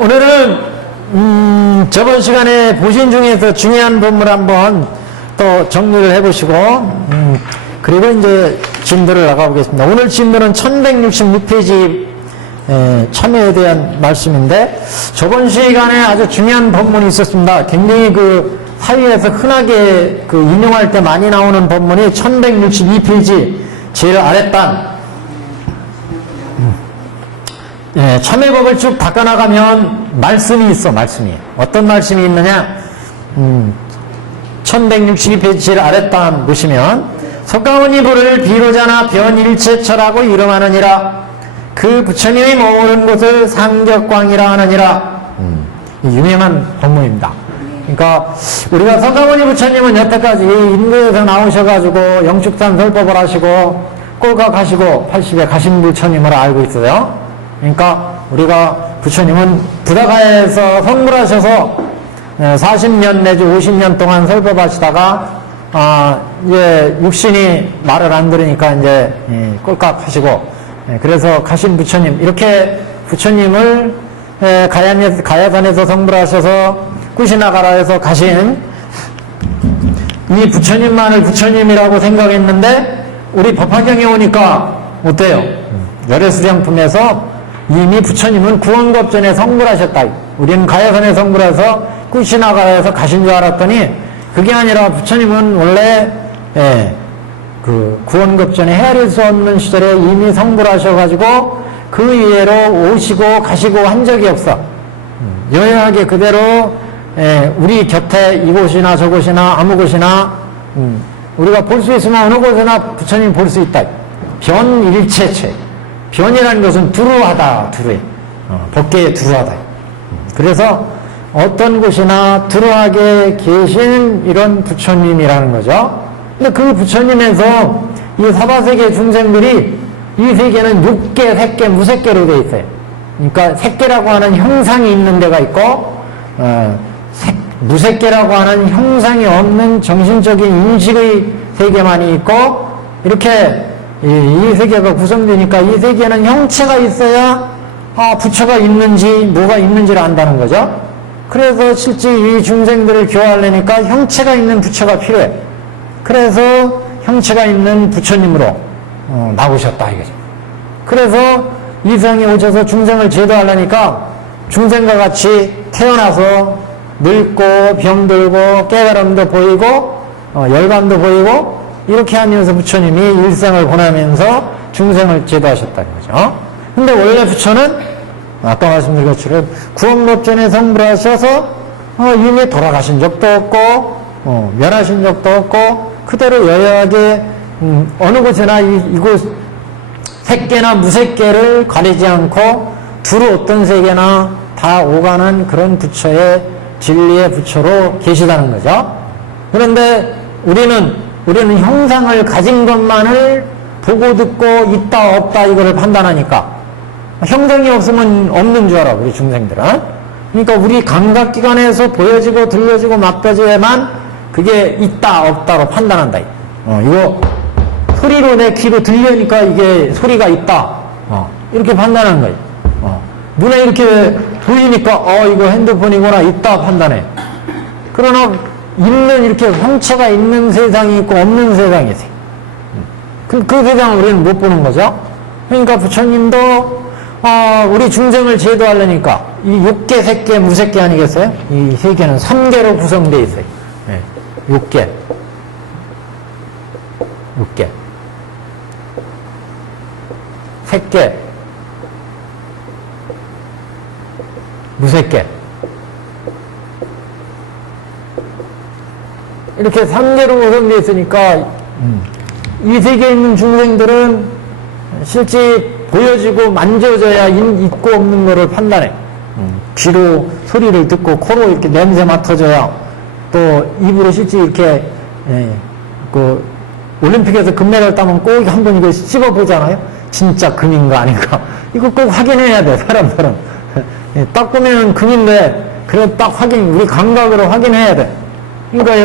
오늘은 저번 시간에 보신 중에서 중요한 본문 한번 또 정리를 해보시고 그리고 이제 진도를 나가보겠습니다. 오늘 진도는 1166페이지 참여에 대한 말씀인데, 저번 시간에 아주 중요한 본문이 있었습니다. 굉장히 그 사회에서 흔하게 그 인용할 때 많이 나오는 본문이 1162페이지 제일 아랫단. 참회법을 쭉 바꿔나가면 말씀이 있어. 말씀이 어떤 말씀이 있느냐, 1162페이지 제일 아랫단 보시면, 석가모니 부를 비로자나 변일체처라고 이름하느니라. 그 부처님이 머무는 곳을 상격광이라 하느니라. 유명한 본문입니다. 그러니까 우리가 석가모니 부처님은 여태까지 인도에서 나오셔가지고 영축산 설법을 하시고 꼴각하시고 80에 가신 부처님으로 알고 있어요. 그러니까 우리가 부처님은 부다가에서 성불하셔서 40년 내지 50년 동안 설법하시다가 이제 육신이 말을 안 들으니까 이제 꼴깍하시고, 그래서 가신 부처님, 이렇게 부처님을 가야산에서 성불하셔서 꾸시나가라에서 가신 이 부처님만을 부처님이라고 생각했는데, 우리 법화경에 오니까 어때요? 열애수령품에서 이미 부처님은 구원겁전에 성불하셨다. 우리는 가야산에 성불해서 꾸시나가라에서 가신 줄 알았더니 그게 아니라 부처님은 원래 그 구원급전에 헤아릴 수 없는 시절에 이미 성불하셔가지고 그 이외로 오시고 가시고 한 적이 없어. 여행하게 그대로 우리 곁에 이곳이나 저곳이나 아무 곳이나 우리가 볼 수 있으면 어느 곳에나 부처님 볼 수 있다. 변일체체. 변이라는 것은 두루하다. 두루해. 법계에 두루하다. 그래서 어떤 곳이나 두루하게 계신 이런 부처님이라는 거죠. 근데 그 부처님에서 이 사바세계 중생들이, 이 세계는 육계, 색계, 무색계로 되어 있어요. 그러니까 색계라고 하는 형상이 있는 데가 있고, 무색계라고 하는 형상이 없는 정신적인 인식의 세계만이 있고, 이렇게 이 세계가 구성되니까 이 세계는 형체가 있어야 부처가 있는지 뭐가 있는지를 안다는 거죠. 그래서 실제 이 중생들을 교화하려니까 형체가 있는 부처가 필요해. 그래서 형체가 있는 부처님으로 나오셨다 이거죠. 그래서 이 세상에 오셔서 중생을 제도하려니까 중생과 같이 태어나서 늙고 병들고 깨달음도 보이고 열반도 보이고 이렇게 하면서 부처님이 일생을 보내면서 중생을 제도하셨다는 거죠. 근데 원래 부처는 아까 말씀드린 것처럼 구원법전에 성불하셔서 이미 돌아가신 적도 없고 면하신 적도 없고 그대로 여여하게 어느 곳에나 이곳 색계나 무색계를 가리지 않고 두루 어떤 세계나 다 오가는 그런 부처의 진리의 부처로 계시다는 거죠. 그런데 우리는 형상을 가진 것만을 보고 듣고 있다 없다 이거를 판단하니까 형상이 없으면 없는 줄 알아, 우리 중생들은. 그러니까 우리 감각기관에서 보여지고 들려지고 맡겨져야만 그게 있다 없다로 판단한다. 이거 소리로 내 귀로 들려니까 이게 소리가 있다, 이렇게 판단하는 거예요. 눈에 이렇게 보이니까 이거 핸드폰이구나, 있다 판단해. 그러나 있는, 이렇게 형체가 있는 세상이 있고 없는 세상이 있어요. 그 세상을 우리는 못 보는 거죠. 그러니까 부처님도 우리 중생을 제도하려니까 이 육계, 색계, 무색계 아니겠어요? 이 세계는 3계로 구성되어 있어요. 육계, 색계, 무색계. 이렇게 3계로 구성되어 있으니까 이 세계에 있는 중생들은 실제 보여지고 만져져야 있고 없는 거를 판단해. 귀로 소리를 듣고 코로 이렇게 냄새 맡아줘야, 또 입으로 실제 이렇게 그 올림픽에서 금메달 따면 꼭 한번 이거 씹어보잖아요. 진짜 금인가 아닌가 이거 꼭 확인해야 돼. 사람들은 딱 보면 금인데 그래 딱 우리 감각으로 확인해야 돼. 그러니까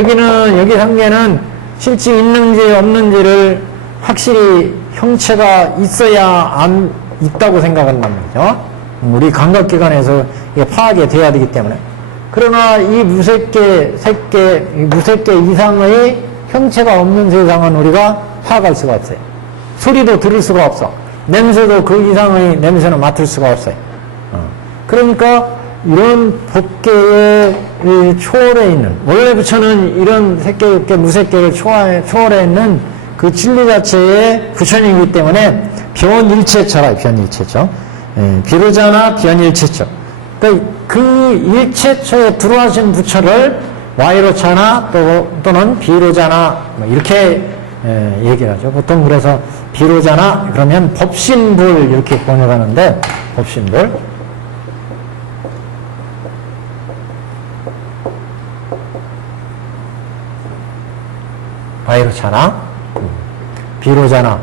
여기 상계는 실제 있는지 없는지를 확실히 형체가 있어야 안 있다고 생각한단 말이죠. 우리 감각기관에서 이게 파악이 돼야 되기 때문에. 그러나 이 무색계 이상의 형체가 없는 세상은 우리가 파악할 수가 없어요. 소리도 들을 수가 없어. 냄새도 그 이상의 냄새는 맡을 수가 없어요. 그러니까 이런 법계의 초월해 있는, 원래 부처는 이런 색계, 육계, 무색계를 초월해 있는 그 진리 자체의 부처님이기 때문에 변일체처라, 변일체처. 비로자나 변일체처. 그러니까 그 일체처에 들어와신 부처를 와이로차나 또는 비로자나 뭐 이렇게 얘기를 하죠. 보통 그래서 비로자나 그러면 법신불 이렇게 번역하는데, 법신불. 와이로차나 비로자나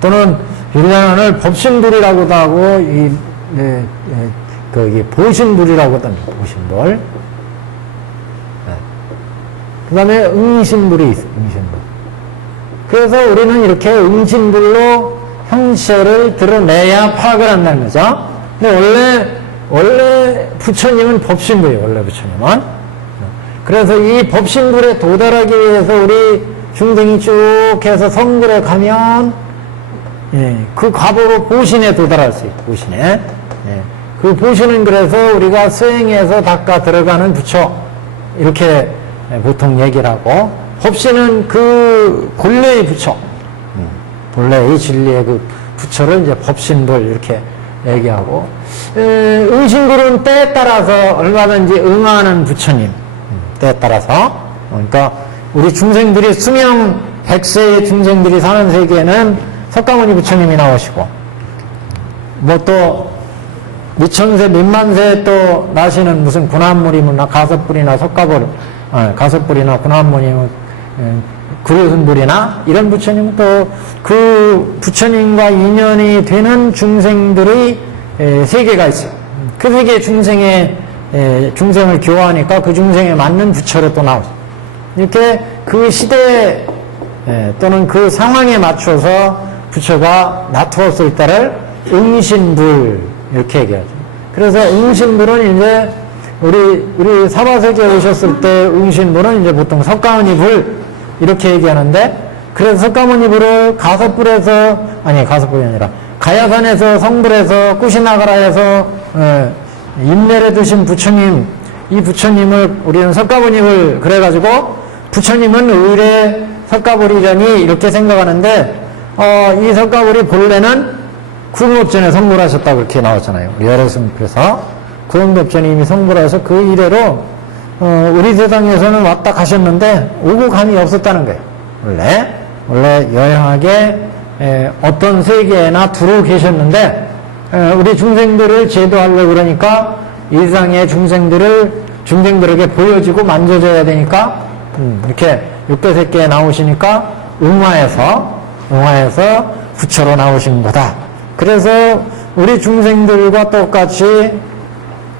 또는 비로자나를 법신불이라고도 하고 거기 보신불이라고도 합니다. 보신불. 그 다음에 응신불이 있어요. 응신불. 그래서 우리는 이렇게 응신불로 형체를 드러내야 파악을 한다는 거죠. 근데 원래 부처님은 법신불이에요. 원래 부처님은. 그래서 이 법신불에 도달하기 위해서 우리 중생이 쭉 해서 성불에 가면 그 과보로 보신에 도달할 수 있고, 보신에. 그 보신은 그래서 우리가 수행해서 닦아 들어가는 부처 이렇게 보통 얘기를 하고, 법신은 그 본래의 부처, 본래의 진리의 그 부처를 이제 법신불 이렇게 얘기하고, 응신불은 때에 따라서 얼마든지 응하는 부처님, 때에 따라서. 그러니까 우리 중생들이 수명 100세의 중생들이 사는 세계에는 석가모니 부처님이 나오시고, 뭐 또 미천세 몇만세 또 나시는 무슨 군한무리나 가섭불이나 석가불, 가섭불이나 군한무리, 구려순불이나 이런 부처님, 또 그 부처님과 인연이 되는 중생들의 세계가 있어요. 그 세계 중생을 교화하니까 그 중생에 맞는 부처로 또 나오죠. 이렇게 그 시대 또는 그 상황에 맞춰서 부처가 나투었을 때를 응신불 이렇게 얘기하죠. 그래서 응신불은 이제 우리 사바세계에 오셨을 때 응신불은 이제 보통 석가모니 불 이렇게 얘기하는데, 그래서 석가모니 불을 가섭불이 아니라 가야산에서 성불에서 꾸시나가라에서 임내를 두신 부처님, 이 부처님을 우리는 석가모니불 그래가지고 부처님은 의례 석가불이려니 이렇게 생각하는데, 이 석가불이 본래는 구흥법전에 성불하셨다고 이렇게 나왔잖아요. 열애승표에서 구흥법전에 이미 성불해서 그 이래로 우리 세상에서는 왔다 가셨는데 오고 감이 없었다는 거예요. 원래 여행하게 어떤 세계에나 두루 계셨는데, 우리 중생들을 제도하려고 그러니까 이 세상의 중생들에게 보여지고 만져줘야 되니까 이렇게 육대색계에 나오시니까 응화해서 부처로 나오신 거다. 그래서 우리 중생들과 똑같이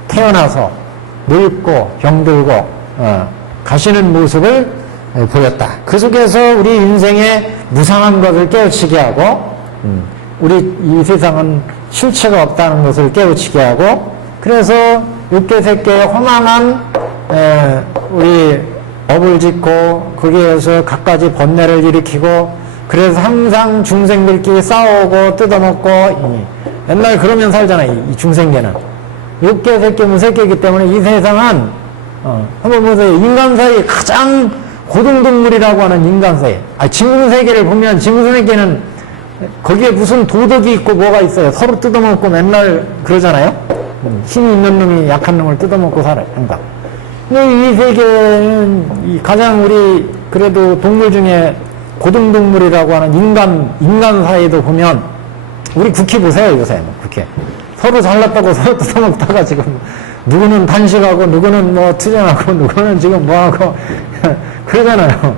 태어나서 늙고 병들고 가시는 모습을 보였다. 그 속에서 우리 인생의 무상한 것을 깨우치게 하고, 우리 이 세상은 실체가 없다는 것을 깨우치게 하고, 그래서 육계색계의 허망한 우리 업을 짓고 거기에서 갖가지 번뇌를 일으키고, 그래서 항상 중생들끼리 싸우고 뜯어먹고, 맨날 그러면 살잖아요. 이 중생계는 육계색계 무색계이기 때문에 이 세상은 한번 보세요. 인간 사이에 가장 고등동물이라고 하는 인간 사이, 진궁세계를 보면 진궁세계는 거기에 무슨 도덕이 있고 뭐가 있어요. 서로 뜯어먹고 맨날 그러잖아요. 힘이 있는 놈이 약한 놈을 뜯어먹고 살아요. 항상. 근데 이 세계는 가장 우리 그래도 동물 중에 고등동물이라고 하는 인간 사이도 보면, 우리 국회 보세요. 요새 국회 서로 잘났다고 서로 뜯어먹다가 지금 누구는 단식하고 누구는 뭐 투쟁하고 누구는 지금 뭐하고 그러잖아요.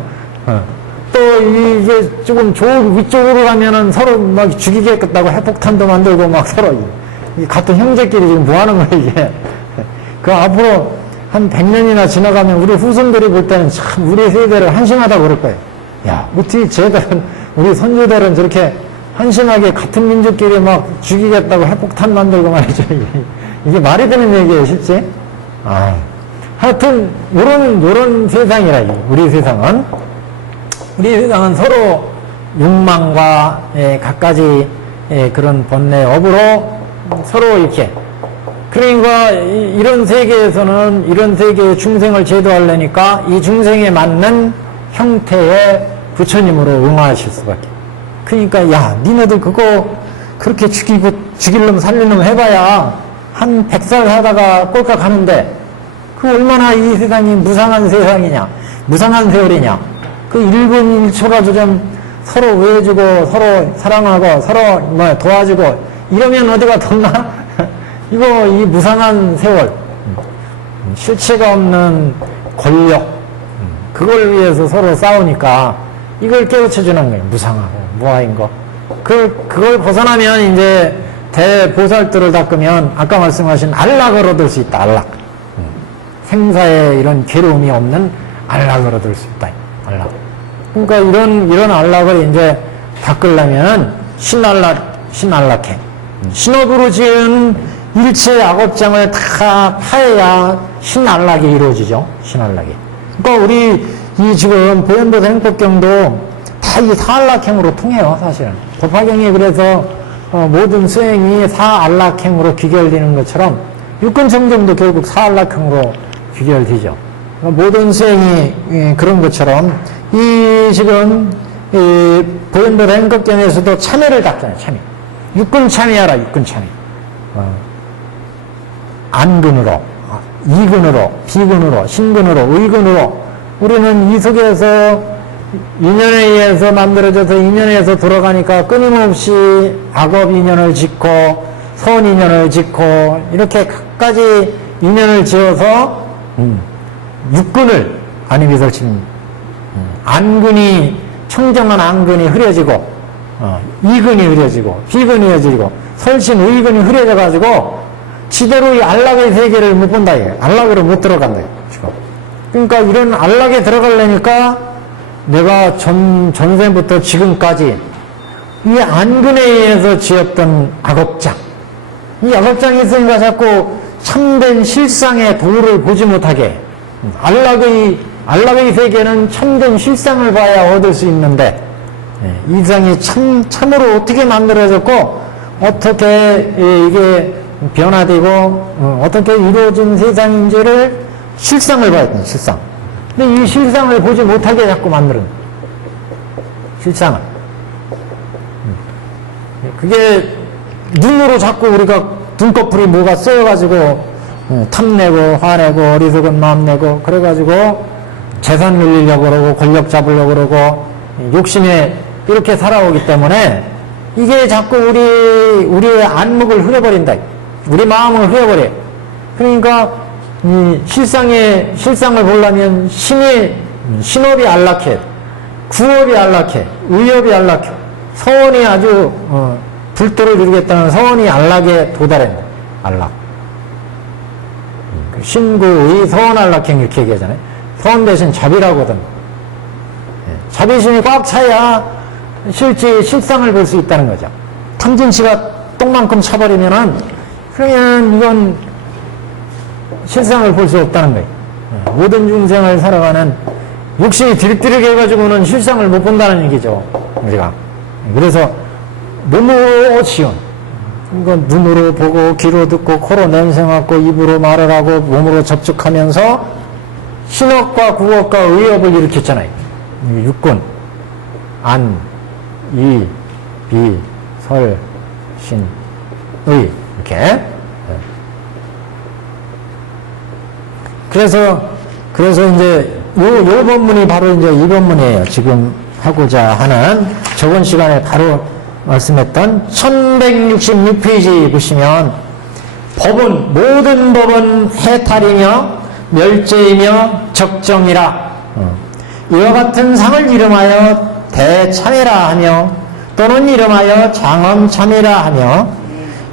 또 이게 조금 위쪽으로 가면은 서로 막 죽이겠다고 핵폭탄도 만들고 막 서로 이 같은 형제끼리 지금 뭐 하는 거예요, 이게. 그 앞으로 한 100년이나 지나가면 우리 후손들이 볼 때는 참 우리 세대를 한심하다고 그럴 거예요. 야, 어떻게 쟤들은, 우리 선조들은 저렇게 한심하게 같은 민족끼리 막 죽이겠다고 핵폭탄 만들고 말이죠. 이게 말이 되는 얘기예요, 실제? 하여튼, 요런 세상이라, 우리 세상은. 우리 세상은 서로 욕망과 갖가지 그런 번뇌, 업으로 서로 이렇게. 그러니까 이런 세계에서는 이런 세계의 중생을 제도하려니까 이 중생에 맞는 형태의 부처님으로 응하실 수밖에. 그러니까 야 니네들 그거 그렇게 죽일 놈 살릴 놈 해봐야 한 100살 하다가 꼴깍 하는데 그 얼마나 이 세상이 무상한 세상이냐, 무상한 세월이냐. 그 1분 1초라도 좀 서로 우애해주고 서로 사랑하고 서로 뭐 도와주고 이러면 어디가 덧나? 이거 이 무상한 세월, 실체가 없는 권력, 그걸 위해서 서로 싸우니까 이걸 깨우쳐주는 거예요. 무상하고 무아인 거. 그걸 벗어나면 이제 대보살들을 닦으면 아까 말씀하신 안락을 얻을 수 있다. 안락. 생사에 이런 괴로움이 없는 안락을 얻을 수 있다. 안락. 그러니까 이런 안락을 이제 닦으려면 신안락해. 신업으로 지은 일체 악업장을 다 파해야 신안락이 이루어지죠. 신안락이. 그러니까 우리 이 지금 보현보살 행법경도 다 이 사안락행으로 통해요, 사실은. 법화경이 그래서 모든 수행이 사안락행으로 귀결되는 것처럼 육근청정도 결국 사안락행으로 귀결되죠. 그러니까 모든 수행이 그런 것처럼 이 지금 이 보현보살 행법경에서도 참회를 닦잖아요, 참회. 육근 참회하라, 육근 참회. 안근으로, 이근으로, 비근으로, 신근으로, 의근으로 우리는 이 속에서 인연에 의해서 만들어져서 인연에 의해서 돌아가니까 끊임없이 악업 인연을 짓고 선 인연을 짓고 이렇게 각가지 인연을 지어서 육근을 안이비설친 안근이 청정한 안근이 흐려지고 이근이 흐려지고 비근이 흐려지고 설신 의근이 흐려져 가지고 지대로 이 안락의 세계를 못 본다 이거예요. 안락으로 못 들어간다 지금. 그러니까 이런 안락에 들어가려니까 내가 전생부터 지금까지 이 안근에 의해서 지었던 악업장, 이 악업장이 있으니까 자꾸 참된 실상의 도를 보지 못하게. 안락의 세계는 참된 실상을 봐야 얻을 수 있는데 이 세상이 참으로 어떻게 만들어졌고 어떻게 이게 변화되고 어떻게 이루어진 세상인지를 실상을 봐야 돼요. 실상. 근데 이 실상을 보지 못하게 자꾸 만드는 거예요. 실상을. 그게 눈으로 자꾸 우리가 눈꺼풀이 뭐가 쏘여가지고 탐내고 화내고 어리석은 마음 내고 그래가지고 재산 늘리려고 그러고 권력 잡으려고 그러고 욕심에 이렇게 살아오기 때문에 이게 자꾸 우리의 안목을 흐려버린다. 우리 마음을 흐려버려. 그러니까 이 실상을 보려면 신업이 안락해, 구업이 안락해, 의업이 안락해, 서원이 아주 불도를 이루겠다는 서원이 안락에 도달한다. 안락. 신구의 서원 안락행 이렇게 얘기하잖아요. 서원 대신 자비라거든. 자비심이 꽉 차야 실제 실상을 볼 수 있다는 거죠. 탐진치가 똥만큼 차버리면은 그러면 이건 실상을 볼 수 없다는 거예요. 모든 중생을 살아가는 욕심이 들뜨르게 해가지고는 실상을 못 본다는 얘기죠. 우리가. 그래서 몸으로 지은 이건 눈으로 보고 귀로 듣고 코로 냄새 맡고 입으로 말을 하고 몸으로 접촉하면서 신업과 구업과 의업을 일으켰잖아요. 육군, 안, 이, 비, 설, 신, 의 이렇게. 그래서 이제 요 본문이 바로 이제 이 본문이에요. 지금 하고자 하는 저번 시간에 바로 말씀했던 1166페이지 보시면 모든 법은 해탈이며 멸죄이며 적정이라 이와 같은 상을 이름하여 대참이라 하며 또는 이름하여 장엄참이라 하며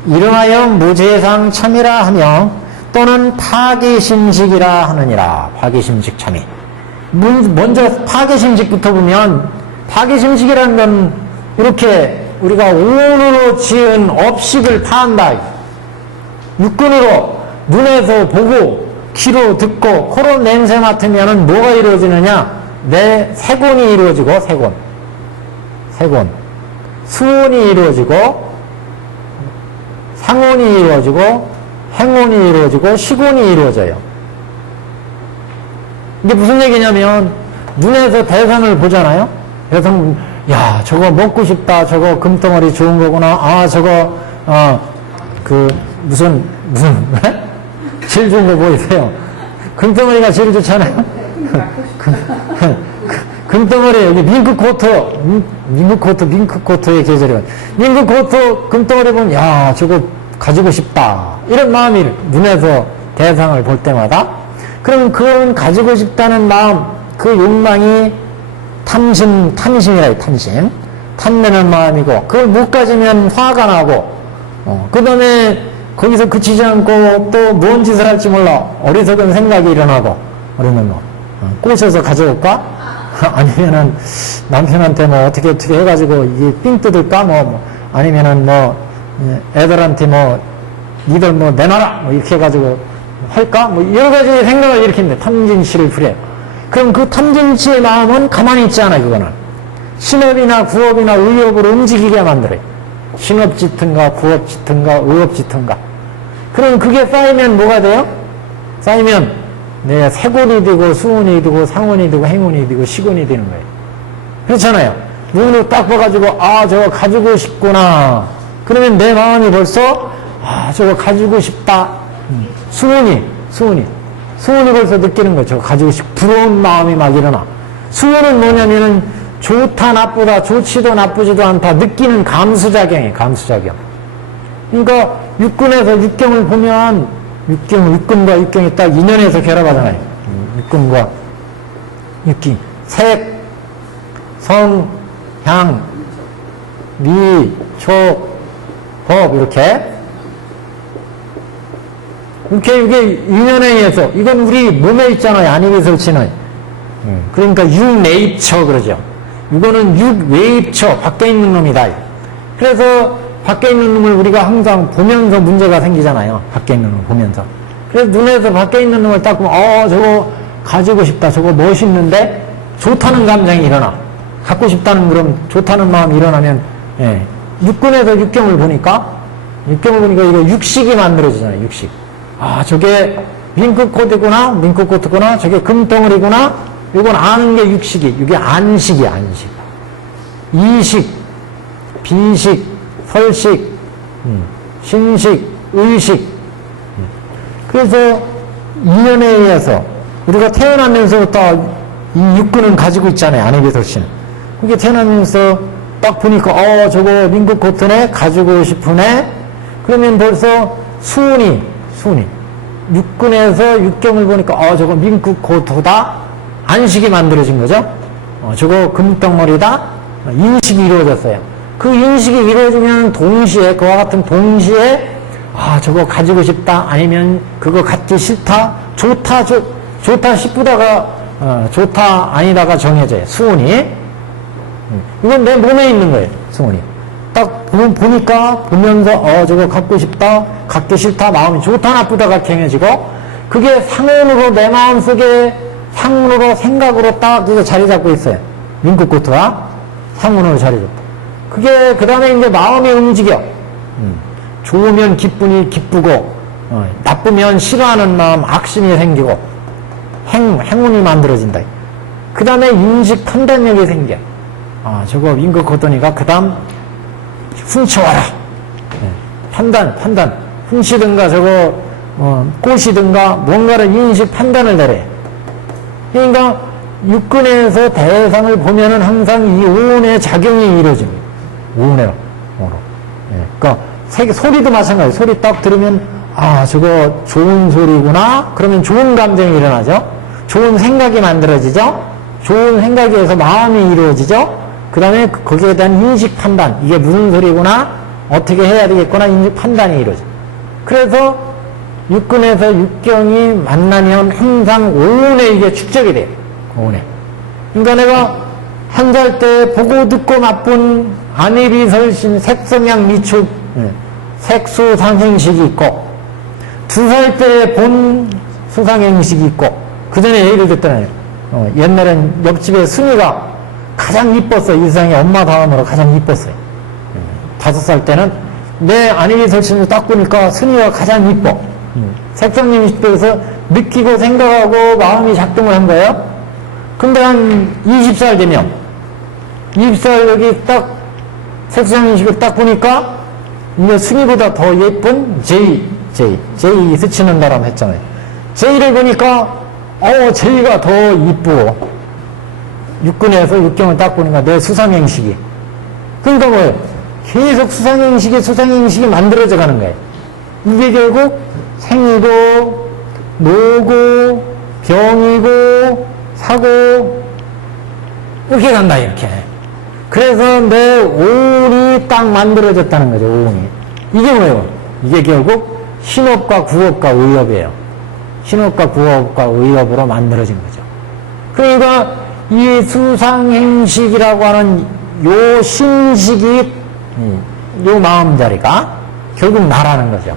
이름하여 무죄상 참이라 하며 또는 파기심식이라 하느니라. 파기심식 참이. 먼저 파기심식부터 보면 파기심식이라는 건 이렇게 우리가 오운으로 지은 업식을 파한다. 육근으로 눈에서 보고 귀로 듣고 코로 냄새 맡으면은 뭐가 이루어지느냐? 내 세곤이 이루어지고 세곤 수온이 이루어지고 상온이 이루어지고 행온이 이루어지고 식온이 이루어져요. 이게 무슨 얘기냐면 눈에서 대상을 보잖아요. 대상, 야 저거 먹고 싶다. 저거 금덩어리 좋은 거구나. 아 저거 무슨 제일 좋은 거 뭐 있어요? 금덩어리가 제일 좋잖아요. 금덩어리 여기 밍크코트의 계절이요. 밍크코트 금덩어리 보면 야 저거 가지고 싶다 이런 마음이 눈에서 대상을 볼 때마다 그럼 그런 가지고 싶다는 마음 그 욕망이 탐심이라 탐내는 마음이고 그걸 못 가지면 화가 나고 그 다음에 거기서 그치지 않고 또 뭔 짓을 할지 몰라 어리석은 생각이 일어나고 그러면 뭐 꼬셔서 가져올까? 아니면은 남편한테 뭐 어떻게 해가지고 이게 삥 뜯을까? 아니면은 애들한테 니들 내놔라! 이렇게 해가지고 할까? 여러 가지 생각을 일으키는데 탐진치를 부려요. 그럼 그 탐진치의 마음은 가만히 있지 않아요, 그거는. 신업이나 구업이나 의업으로 움직이게 만들어요. 신업짓든가 구업짓든가 의업짓든가. 그럼 그게 쌓이면 뭐가 돼요? 쌓이면 내 세곤이 되고 수온이 되고 상온이 되고 행온이 되고 식온이 되는 거예요. 그렇잖아요. 눈으로 딱 봐가지고 저거 가지고 싶구나. 그러면 내 마음이 벌써 저거 가지고 싶다. 수온이 벌써 느끼는 거죠. 가지고 부러운 마음이 막 일어나. 수온은 뭐냐면은 좋다 나쁘다 좋지도 나쁘지도 않다 느끼는 감수작용이에요. 감수작용. 그러니까 육근에서 육경을 보면 육근과 육경이 딱 인연에서 결합하잖아요. 육근과 육기 색, 성, 향, 미, 초, 법 이렇게 이게 인연에 의해서 이건 우리 몸에 있잖아요. 안입에 설치는 그러니까 육내입처 그러죠. 이거는 육외입처 밖에 있는 놈이다. 그래서 밖에 있는 놈을 우리가 항상 보면서 문제가 생기잖아요. 밖에 있는 놈을 보면서. 그래서 눈에서 밖에 있는 놈을 딱 보면 저거 가지고 싶다. 저거 멋있는데 좋다는 감정이 일어나. 갖고 싶다는 그럼 좋다는 마음이 일어나면 육근에서 육경을 보니까 이거 육식이 만들어지잖아요. 육식. 저게 밍크코트구나 저게 금덩어리구나. 이건 아는 게 육식이. 이게 안식이야. 안식. 이식, 비식, 설식, 신식, 의식. 그래서 인연에 의해서 우리가 태어나면서부터 이 육근은 가지고 있잖아요. 안입의 설치는. 그게 태어나면서 딱 보니까 저거 밍크코트네 가지고 싶으네. 그러면 벌써 수운이 육근에서 육경을 보니까 저거 밍크코트다. 안식이 만들어진 거죠. 저거 금덩어리다. 인식이 이루어졌어요. 그 인식이 이루어지면 동시에 그와 같은 동시에 저거 가지고 싶다. 아니면 그거 갖기 싫다. 좋다 싶다가 좋다 아니다가 정해져요. 수온이. 이건 내 몸에 있는 거예요. 수온이. 딱 보니까 보면서 저거 갖고 싶다. 갖기 싫다. 마음이 좋다 나쁘다가 정해지고 그게 상온으로 내 마음속에 상으로 생각으로 딱 이제 자리 잡고 있어요. 밍크코트가 상으로 자리 잡고. 그게 그 다음에 이제 마음이 움직여. 좋으면 기쁘고 나쁘면 싫어하는 마음 악심이 생기고 행운이 만들어진다. 그 다음에 인식 판단력이 생겨. 저거 밍크코트니까 그 다음 훔쳐와라. 판단 훔치든가 저거 꽃이든가 뭔가를 인식 판단을 내려. 그러니까 육근에서 대상을 보면은 항상 이 오운의 작용이 이루어집니다. 오운으로. 그러니까 소리도 마찬가지예요. 소리 딱 들으면 저거 좋은 소리구나. 그러면 좋은 감정이 일어나죠. 좋은 생각이 만들어지죠. 좋은 생각에 의해서 마음이 이루어지죠. 그 다음에 거기에 대한 인식 판단. 이게 무슨 소리구나. 어떻게 해야 되겠구나. 인식 판단이 이루어져. 그래서 육근에서 육경이 만나면 항상 오운에 이게 축적이 돼요. 오운에. 그러니까 내가 한 살 때 보고 듣고 나쁜 안입이설신 색성향 미축 색수상행식이 있고 2살 때 본 수상행식이 있고 그 전에 얘기를 듣잖아요. 옛날엔 옆집에 순이가 가장 이뻤어. 이 세상에 엄마 다음으로 가장 이뻤어요. 5살 때는 내 안입이설신을 딱 보니까 순이가 가장 이뻐. 색성행식에서 느끼고 생각하고 마음이 작동을 한 거예요. 근데 한 20살 되면 20살 여기 딱 색성행식을 딱 보니까 이제 순이보다 더 예쁜 제이 스치는 바람 했잖아요. 제이를 보니까 제이가 더 이쁘고 육군에서 육경을 딱 보니까 내 수상행식이 그러니까 뭐예요? 계속 수상행식이 만들어져 가는 거예요. 이게 결국 생이고 노고 병이고 사고 이렇게 간다 이렇게. 그래서 내 오운이 딱 만들어졌다는 거죠. 오운이. 이게 뭐예요? 이게 결국 신업과 구업과 의업이에요. 신업과 구업과 의업으로 만들어진 거죠. 그러니까 이 수상행식이라고 하는 요 신식이 요 마음자리가 결국 나라는 거죠.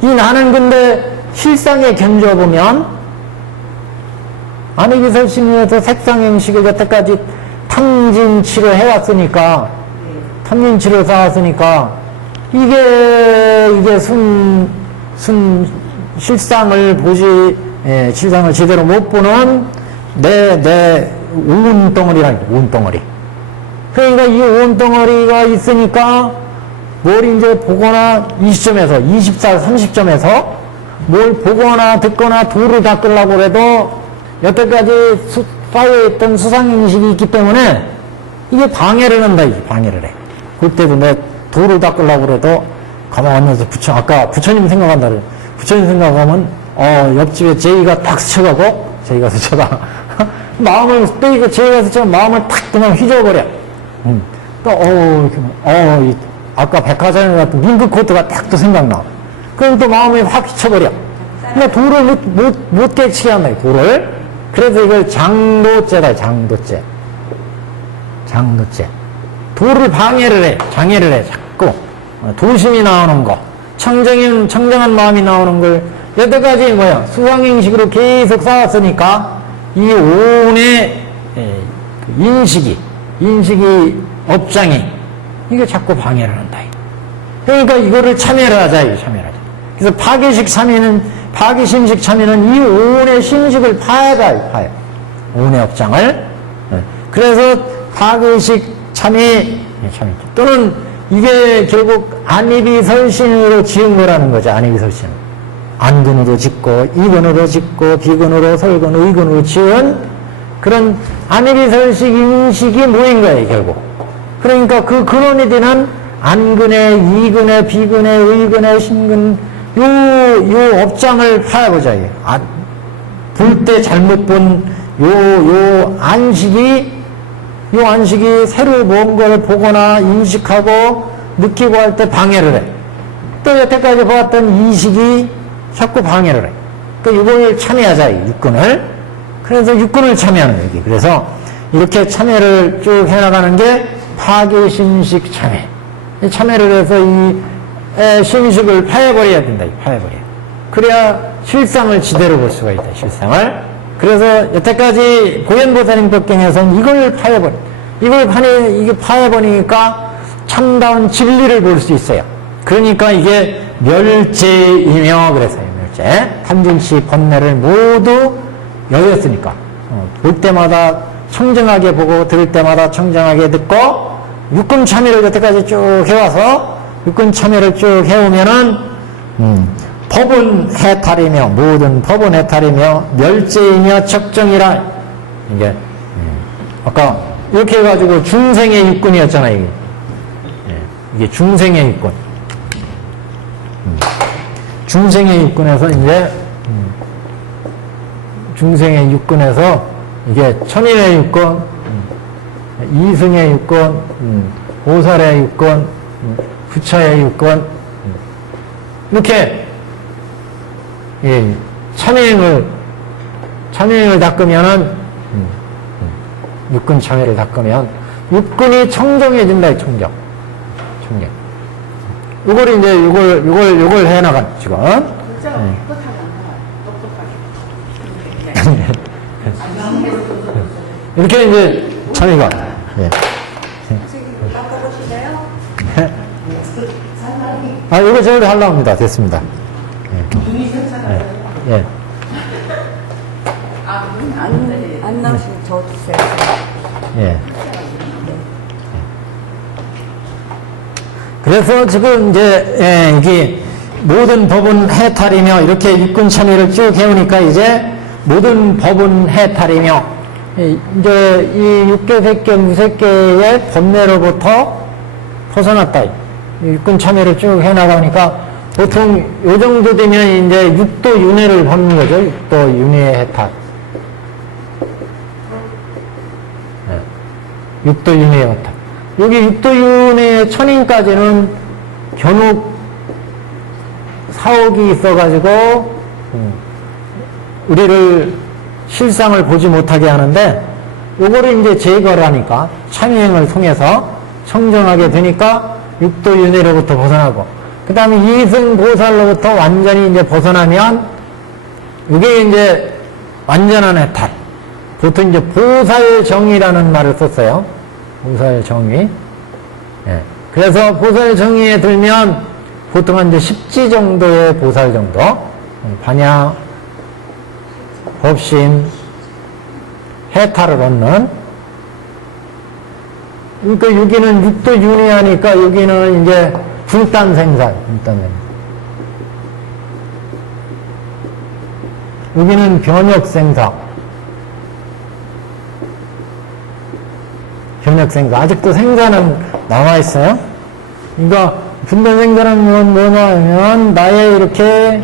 이 나는 근데 실상에 견져보면 안입이설신에서 색상행식을 여태까지 탐진치를 해왔으니까 탐진치를 쌓았으니까 이게 실상을 보지 실상을 제대로 못 보는 내 우운덩어리라는 거예요. 우운덩어리. 그러니까 이 우운덩어리가 있으니까 뭘 이제 보거나 이 시점에서 20살 30점에서 뭘 보거나 듣거나 도를 닦으려고 해도 여태까지 쌓여있던 수상인식이 있기 때문에 이게 방해를 한다. 이게 방해를 해. 그때도 내 도를 닦으려고 해도 가만히 앉아서 아까 부처님 생각한다 그래. 부처님 생각하면 옆집에 제이가 딱 스쳐가고 제이가 스쳐가 마음을 빼고 제이가 스쳐가 마음을 탁 그냥 휘저어버려. 또 아까 백화점에 갔던 밍크 코트가 딱 또 생각나. 그럼 또 마음이 확 휘쳐버려. 그러니까 도를 못 깨치게 한다. 도를. 그래서 이걸 장도죄다. 장도죄. 도를 장애를 해 자꾸. 도심이 나오는 거, 청정한 마음이 나오는 걸 여태까지 수상행식으로 계속 쌓았으니까 이 오운의 인식이 업장이 이게 자꾸 방해를 한다. 그러니까 이거를 참여를 하자. 그래서 파괴심식 참여는 이 오운의 심식을 파야. 오운의 업장을. 그래서 파괴식 참여 또는 이게 결국 안입이설신으로 지은 거라는 거죠. 안입이설신. 안근으로 짓고 이근으로 짓고 비근으로 설근 의근으로 지은 그런 안입이설식 인식이 모인 거예요. 결국. 그러니까 그 근원이 되는 안근에 이근에 비근에 의근에 신근 요 업장을 파야보자. 볼 때 잘못 본 요 안식이 새로 뭔가를 보거나 인식하고 느끼고 할 때 방해를 해. 또 여태까지 보았던 이식이 자꾸 방해를 해. 그러니까 이걸 참여하자, 육근을. 그래서 육근을 참여하는 거예요. 그래서 이렇게 참여를 쭉 해나가는 게 파괴심식 참여. 이 참여를 해서 이 심식을 파해버려야 된다. 파해버려. 그래야 실상을 제대로 볼 수가 있다. 실상을. 그래서 여태까지 보현보살님 법경에서는 이걸 파해버려. 이게 파해버리니까 참다운 진리를 볼 수 있어요. 그러니까 이게 멸제이며 그래서요. 멸제. 탐진치 번뇌를 모두 여였으니까. 볼 때마다 청정하게 보고 들을 때마다 청정하게 듣고 육군 참여를 여태까지 쭉 해와서 육군 참여를 쭉 해오면은 법은 해탈이며 모든 법은 해탈이며 멸제이며 적정이라. 이게 아까 이렇게 해가지고 중생의 육군이었잖아요. 이게 중생의 육군. 중생의 육군에서 이제 중생의 육군에서 이게 천인의 육군, 이승의 육군, 보살의 육군, 부처의 육군 이렇게 참여행을 닦으면은 육군 참여를 닦으면 육근이 청정해진다, 청정. 청정. 요걸 이제, 요걸 해나간, 지금. 이렇게 이제, 참이가. 예. 아, 이거 저희도 하려고 합니다. 됐습니다. 예. 예. 안 나오시면 저 주세요. 예. 그래서 지금 이제, 예, 이게 모든 법은 해탈이며 이렇게 육군 참여를 쭉 해오니까 이제 모든 법은 해탈이며 이제 이 육계색계 무색계의 법례로부터 벗어났다. 육군 참여를 쭉 해나가니까 보통 요 정도 되면 이제 육도 윤회를 벗는 거죠. 육도 윤회 해탈. 네. 육도 윤회 해탈. 여기 육도 윤회 천인까지는 견욱 사옥이 있어가지고 우리를 실상을 보지 못하게 하는데 요거를 이제 제거를 하니까 참여행을 통해서 청정하게 되니까 육도 윤회로부터 벗어나고 그 다음에 이승 보살로부터 완전히 이제 벗어나면 이게 이제 완전한 해탈. 보통 이제 보살정의라는 말을 썼어요. 보살정의. 예. 그래서 보살정의에 들면 보통 한 이제 10지 정도의 보살 정도. 반야, 법신, 해탈을 얻는. 그러니까 여기는 육도 윤회하니까 여기는 이제 분단생사, 분단생사. 여기는 변혁생사. 변혁생사. 아직도 생사는 남아있어요. 그러니까 분단생사는 뭐냐면 나의 이렇게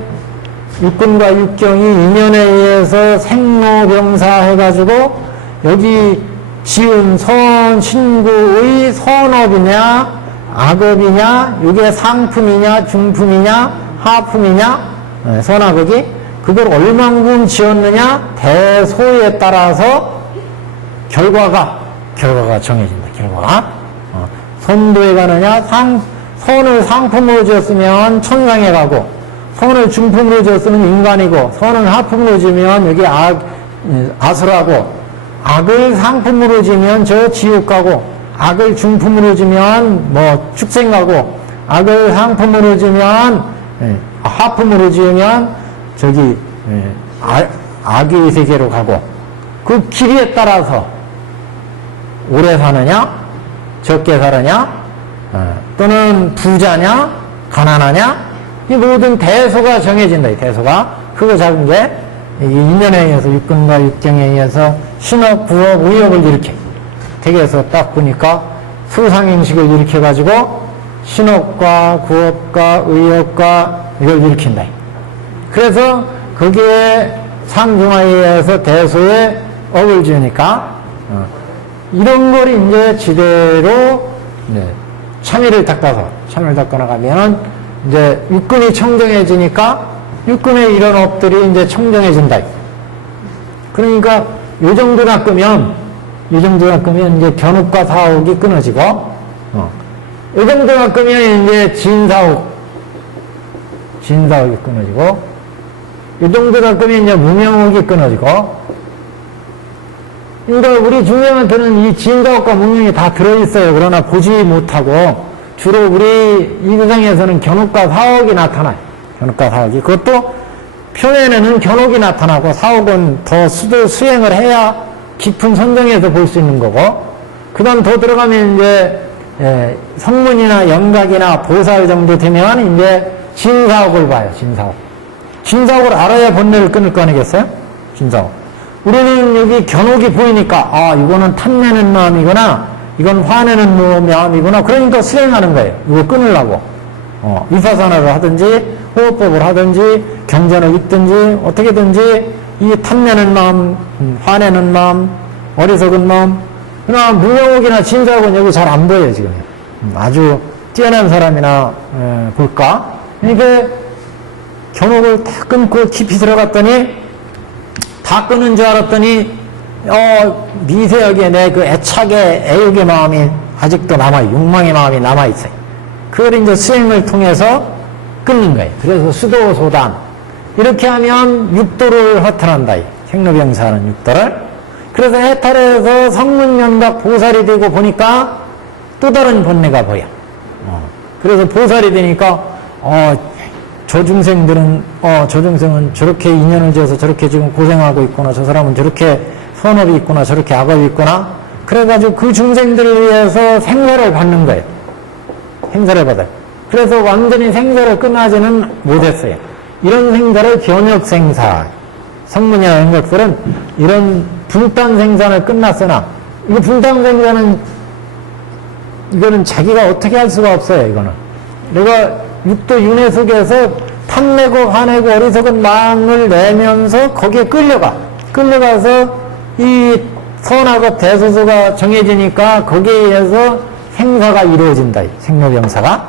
육군과 육경이 인연에 의해서 생로병사 해가지고 여기 지은 선, 신구의 선업이냐 악업이냐 이게 상품이냐 중품이냐 하품이냐 선악업이 그걸 얼만큼 지었느냐 대소에 따라서 결과가 정해진다. 결과가 선도에 가느냐 선을 상품으로 지었으면 천상에 가고 선을 중품으로 지었으면 인간이고 선을 하품으로 지으면 여기 아수라고 악을 상품으로 지면 저 지옥 가고 악을 중품으로 지면 뭐 축생 가고 악을 상품으로 지면 하품으로 지으면 저기 악의 세계로 가고 그 길이에 따라서 오래 사느냐 적게 사느냐 또는 부자냐 가난하냐 이 모든 대소가 정해진다. 이 대소가 크고 작은 게 인연에 의해서 육근과 육경에 의해서 신업, 부업, 의업을 일으켜. 댁에서 딱 보니까 수상행식을 일으켜가지고 신업과 구업과 의업과 이걸 일으킨다. 그래서 거기에 상중하에 의해서 대소에 업을 지으니까 이런 걸 이제 지대로 참의를 닦아서 참의를 닦아 나가면 이제 육근이 청정해지니까 육근의 이런 업들이 이제 청정해진다. 그러니까 요 정도 닦으면 이제 견욱과 사옥이 끊어지고, 요 정도 닦으면 이제 진사옥이 끊어지고, 요 정도 닦으면 이제 무명옥이 끊어지고, 그러니까 우리 중생한테는 이 진사옥과 무명이 다 들어있어요. 그러나 보지 못하고, 주로 우리 이 세상에서는 견욱과 사옥이 나타나요. 견욱과 사옥이. 그것도 표면에는 견욱이 나타나고 사옥은 더 수행을 해야 깊은 선정에서 볼 수 있는 거고, 그 다음 더 들어가면 이제, 성문이나 영각이나 보살 정도 되면 이제 진사옥을 봐요, 진사옥. 진사옥을 알아야 본래를 끊을 거 아니겠어요? 진사옥. 우리는 여기 견옥이 보이니까, 아, 이거는 탐내는 마음이구나, 이건 화내는 마음이구나, 그러니까 수행하는 거예요. 이거 끊으려고. 위파사나를 하든지, 호흡법을 하든지, 경전을 읽든지, 어떻게든지, 이 탐내는 마음, 화내는 마음, 어리석은 마음, 그러나 무명옥이나 진사옥은 여기 잘 안 보여요, 지금. 아주 뛰어난 사람이나, 볼까? 그러니까, 견옥을 다 끊고 깊이 들어갔더니, 다 끊은 줄 알았더니, 미세하게 내 그 애착의 애욕의 마음이 아직도 남아요. 욕망의 마음이 남아있어요. 그걸 이제 수행을 통해서 끊는 거예요. 그래서 수도소단. 이렇게 하면 육도를 허탈한다. 생로병사하는 육도를. 그래서 해탈해서 성문연각 보살이 되고 보니까 또 다른 본래가 보여. 그래서 보살이 되니까, 저 중생은 저렇게 인연을 지어서 저렇게 지금 고생하고 있구나. 저 사람은 저렇게 선업이 있구나. 저렇게 악업이 있구나. 그래가지고 그 중생들을 위해서 생사를 받는 거예요. 생사를 받아요. 그래서 완전히 생사를 끝나지는 못했어요. 이런 생사를 견역생사. 성문이나 연각들은 이런 분단 생사를 끝났으나, 이거 분단 생사는, 이거는 자기가 어떻게 할 수가 없어요, 이거는. 내가 육도 윤회 속에서 탐내고 화내고 어리석은 마음을 내면서 거기에 끌려가서 이 선악업 대소소가 정해지니까 거기에 의해서 생사가 이루어진다. 생로병사가.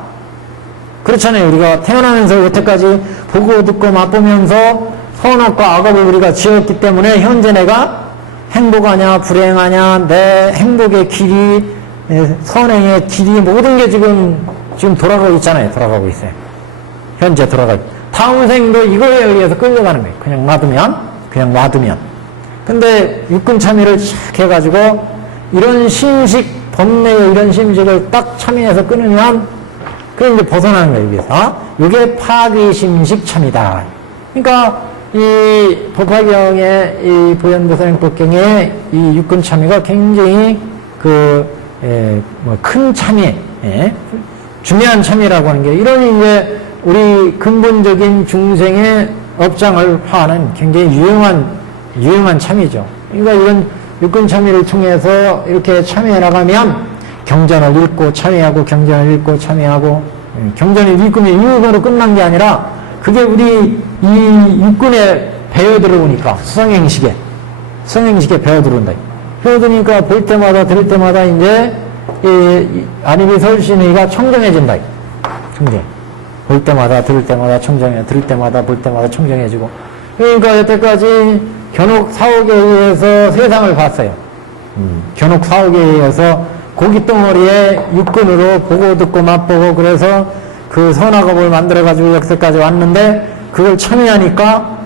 그렇잖아요. 우리가 태어나면서 여태까지 보고 듣고 맛보면서 선악과 악업을 우리가 지었기 때문에 현재 내가 행복하냐 불행하냐 내 행복의 길이 선행의 길이 모든 게 지금 돌아가고 있잖아요. 돌아가고 있어요. 현재 돌아가고. 다음 생도 이거에 의해서 끌려가는 거예요. 그냥 놔두면. 근데 육근참여를 쫙 해가지고 이런 심식, 법내의 이런 심식을 딱 참여해서 끊으면 그게 이제 벗어나는 거예요. 여기서. 이게 파귀심식 참이다. 그러니까 이 법화경의 이 보현보살행법경의 이 육근참여가 굉장히 큰 참여, 중요한 참여라고 하는 게 이런 이제 우리 근본적인 중생의 업장을 화하는 굉장히 유용한 참여죠. 그러니까 이런 육근 참여를 통해서 이렇게 참여해 나가면 경전을 읽고 참여하고 경전을 읽고 참여하고 경전을 읽으면 이유로 끝난 게 아니라 그게 우리 이 육근에 배어 들어오니까 수성행식에 배어 들어온다. 배어 들으니까 볼 때마다 들을 때마다 이제 아니비 설신의가 청정해진다. 청정. 볼 때마다 들을 때마다 청정해. 들을 때마다 볼 때마다 청정해지고. 그러니까 여태까지 견옥 사옥에 의해서 세상을 봤어요. 견옥 사옥에 의해서 고깃덩어리에 육근으로 보고 듣고 맛보고 그래서 그 선악업을 만들어가지고 역사까지 왔는데 그걸 참여하니까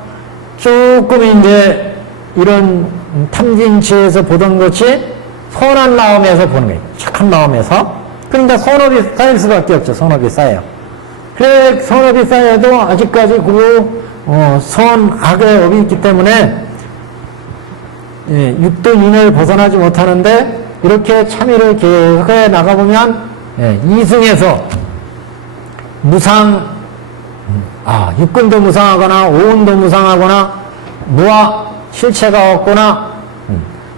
조금 이제 이런 탐진치에서 보던 것이 선한 마음에서 보는 거예요. 착한 마음에서. 그러니까 선업이 쌓일 수밖에 없죠. 선업이 쌓여요. 그래, 선업이 쌓여도 아직까지 선악의 업이 있기 때문에 육도 윤회를 벗어나지 못하는데 이렇게 참여를 계속해 나가보면 이승에서 육근도 무상하거나 오운도 무상하거나 무아 실체가 없거나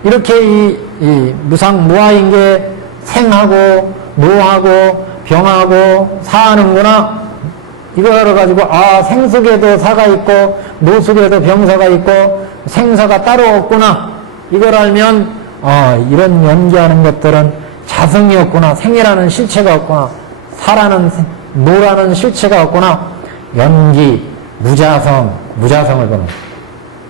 이렇게 이 무상무아인 게 생하고 노하고 병하고 사하는구나 이거를 가지고 생 속에도 사가 있고 노 속에도 병사가 있고 생사가 따로 없구나 이걸 알면 이런 연기하는 것들은 자성이 없구나 생이라는 실체가 없구나 노라는 실체가 없구나 연기 무자성을 보는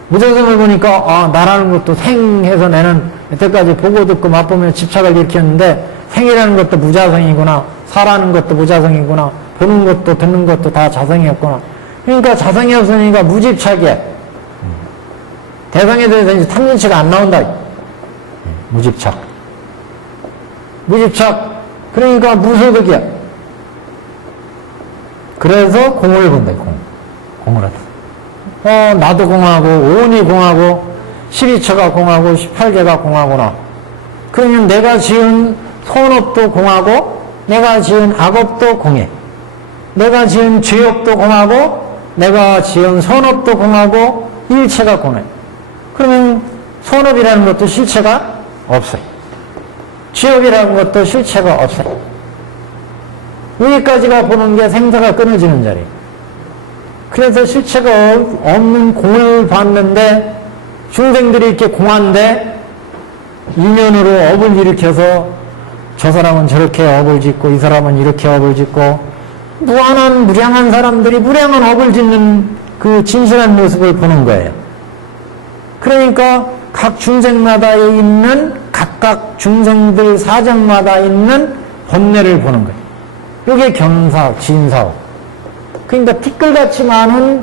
무자성을 보니까 나라는 것도 생해서 내는 여태까지 보고 듣고 맛보면 집착을 일으켰는데 생이라는 것도 무자성이구나 사라는 것도 무자성이구나 보는 것도 듣는 것도 다 자성이었구나 그러니까 자성이 없으니까 무집착이야 대상에 대해서 이제 탐진치가 안 나온다 무집착 그러니까 무소득이야 그래서 공을 본다 공을 하다 나도 공하고 오온이 공하고 12처가 공하고 18개가 공하구나 그러면 내가 지은 선업도 공하고 내가 지은 악업도 공해 내가 지은 죄업도 공하고 내가 지은 선업도 공하고 일체가 공해 그러면 선업이라는 것도 실체가 없어요 죄업이라는 것도 실체가 없어요 여기까지가 보는 게 생사가 끊어지는 자리 그래서 실체가 없는 공을 봤는데 중생들이 이렇게 공한데 인연으로 업을 일으켜서 저 사람은 저렇게 업을 짓고 이 사람은 이렇게 업을 짓고 무한한 무량한 사람들이 무량한 업을 짓는 그 진실한 모습을 보는 거예요. 그러니까 각 중생마다 있는 각각 중생들 사정마다 있는 번뇌를 보는 거예요. 이게 경사옥, 진사옥. 그러니까 티끌같이 많은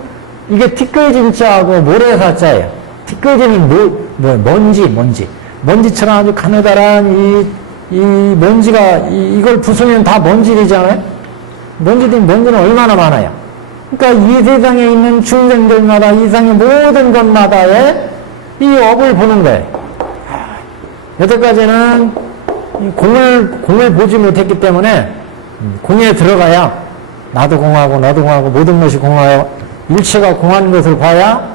이게 티끌진자하고 모래사자예요. 티끌진은 먼지. 먼지처럼 아주 가느다란 이 먼지가 이걸 부수면 다 먼지되잖아요. 먼지는 얼마나 많아요. 그러니까 이 세상에 있는 중생들마다 이 세상의 모든 것마다의 이 업을 보는 거예요. 여태까지는 공을 보지 못했기 때문에 공에 들어가야 나도 공하고 너도 공하고 모든 것이 공하여 일체가 공한 것을 봐야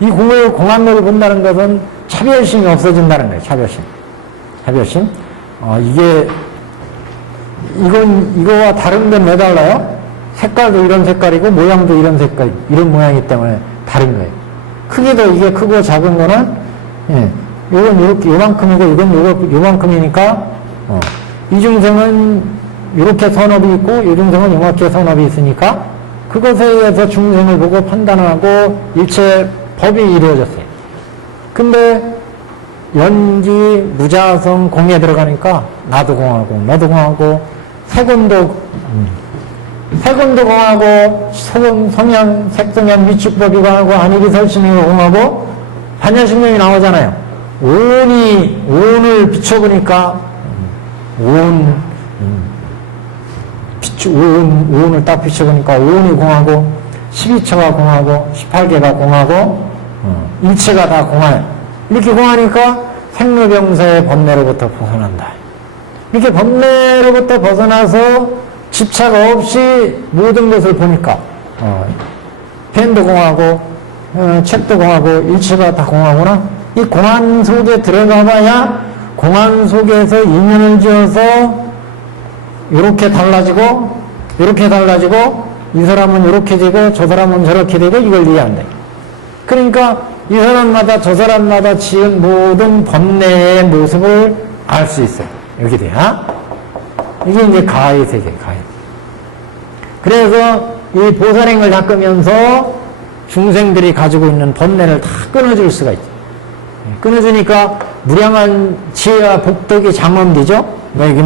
이 공을 공한 것을 본다는 것은 차별심이 없어진다는 거예요. 차별심. 이거와 다른 건 왜 달라요? 색깔도 이런 색깔이고 모양도 이런 색깔, 이런 모양이기 때문에 다른 거예요. 크기도 이게 크고 작은 거는 이건 이렇게 요만큼이고 이건 요만큼이니까 이 중생은 이렇게 선업이 있고 이 중생은 요렇게 선업이 있으니까 그것에 의해서 중생을 보고 판단하고 일체 법이 이루어졌어요. 근데 연기, 무자성, 공에 들어가니까 나도 공하고 너도 공하고 세금도 공하고 성향, 색성향, 위축법이 공하고 안익이 설신이 공하고 반야신명이 나오잖아요. 오온을 비춰보니까 오온을 딱 비춰보니까 오온이 공하고 12처가 공하고 18개가 공하고 일체가 다 공하요. 이렇게 공하니까 생로병사의 번뇌로부터 벗어난다. 이렇게 번뇌로부터 벗어나서 집착 없이 모든 것을 보니까 펜도 공하고 책도 공하고 일체가 다 공하구나. 이 공안 속에 들어가 봐야 공안 속에서 인연을 지어서 이렇게 달라지고 이 사람은 이렇게 되고 저 사람은 저렇게 되고 이걸 이해한다. 그러니까 이 사람마다 저 사람마다 지은 모든 번뇌의 모습을 알 수 있어요. 여기 돼야. 이게 이제 가의 세계예요. 가의. 그래서 이 보살행을 닦으면서 중생들이 가지고 있는 번뇌를 다 끊어줄 수가 있죠. 끊어주니까 무량한 지혜와 복덕이 장엄되죠. 여기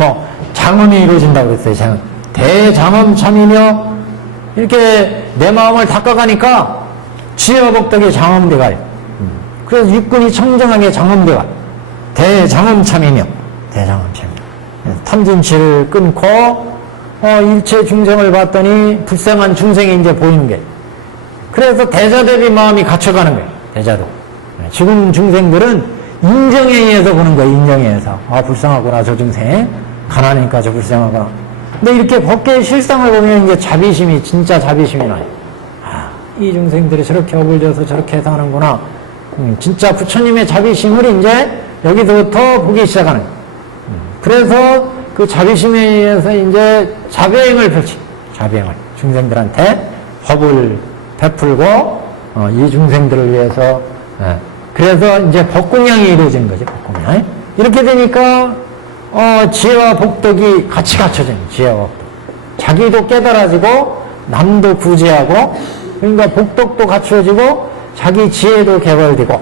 장엄이 이루어진다고 그랬어요. 대장엄 참이며 이렇게 내 마음을 닦아가니까 지혜와 복덕이 장엄돼가요. 그래서 육군이 청정하게 장엄돼가. 대장엄 참이며 탐진치를 끊고 일체 중생을 봤더니 불쌍한 중생이 이제 보이는 거예요. 그래서 대자대비 마음이 갖춰가는 거예요. 대자도. 지금 중생들은 인정에 의해서 보는 거예요. 인정에 의해서. 불쌍하구나 저 중생. 가난하니까 저 불쌍하구나. 근데 이렇게 법계의 실상을 보면 이제 자비심이 진짜 자비심이 나요. 이 중생들이 저렇게 업을 져서 저렇게 해서 하는구나. 진짜 부처님의 자비심을 이제 여기서부터 보기 시작하는 거예요. 그래서 그 자비심에 의해서 이제 자비행을 자비행을 중생들한테 법을 베풀고 이 중생들을 위해서 그래서 이제 법공양이 이루어지는 거죠. 법공양. 이렇게 되니까 지혜와 복덕이 같이 갖춰져요. 지혜와 복덕. 자기도 깨달아지고 남도 구제하고 그러니까 복덕도 갖춰지고 자기 지혜도 개발되고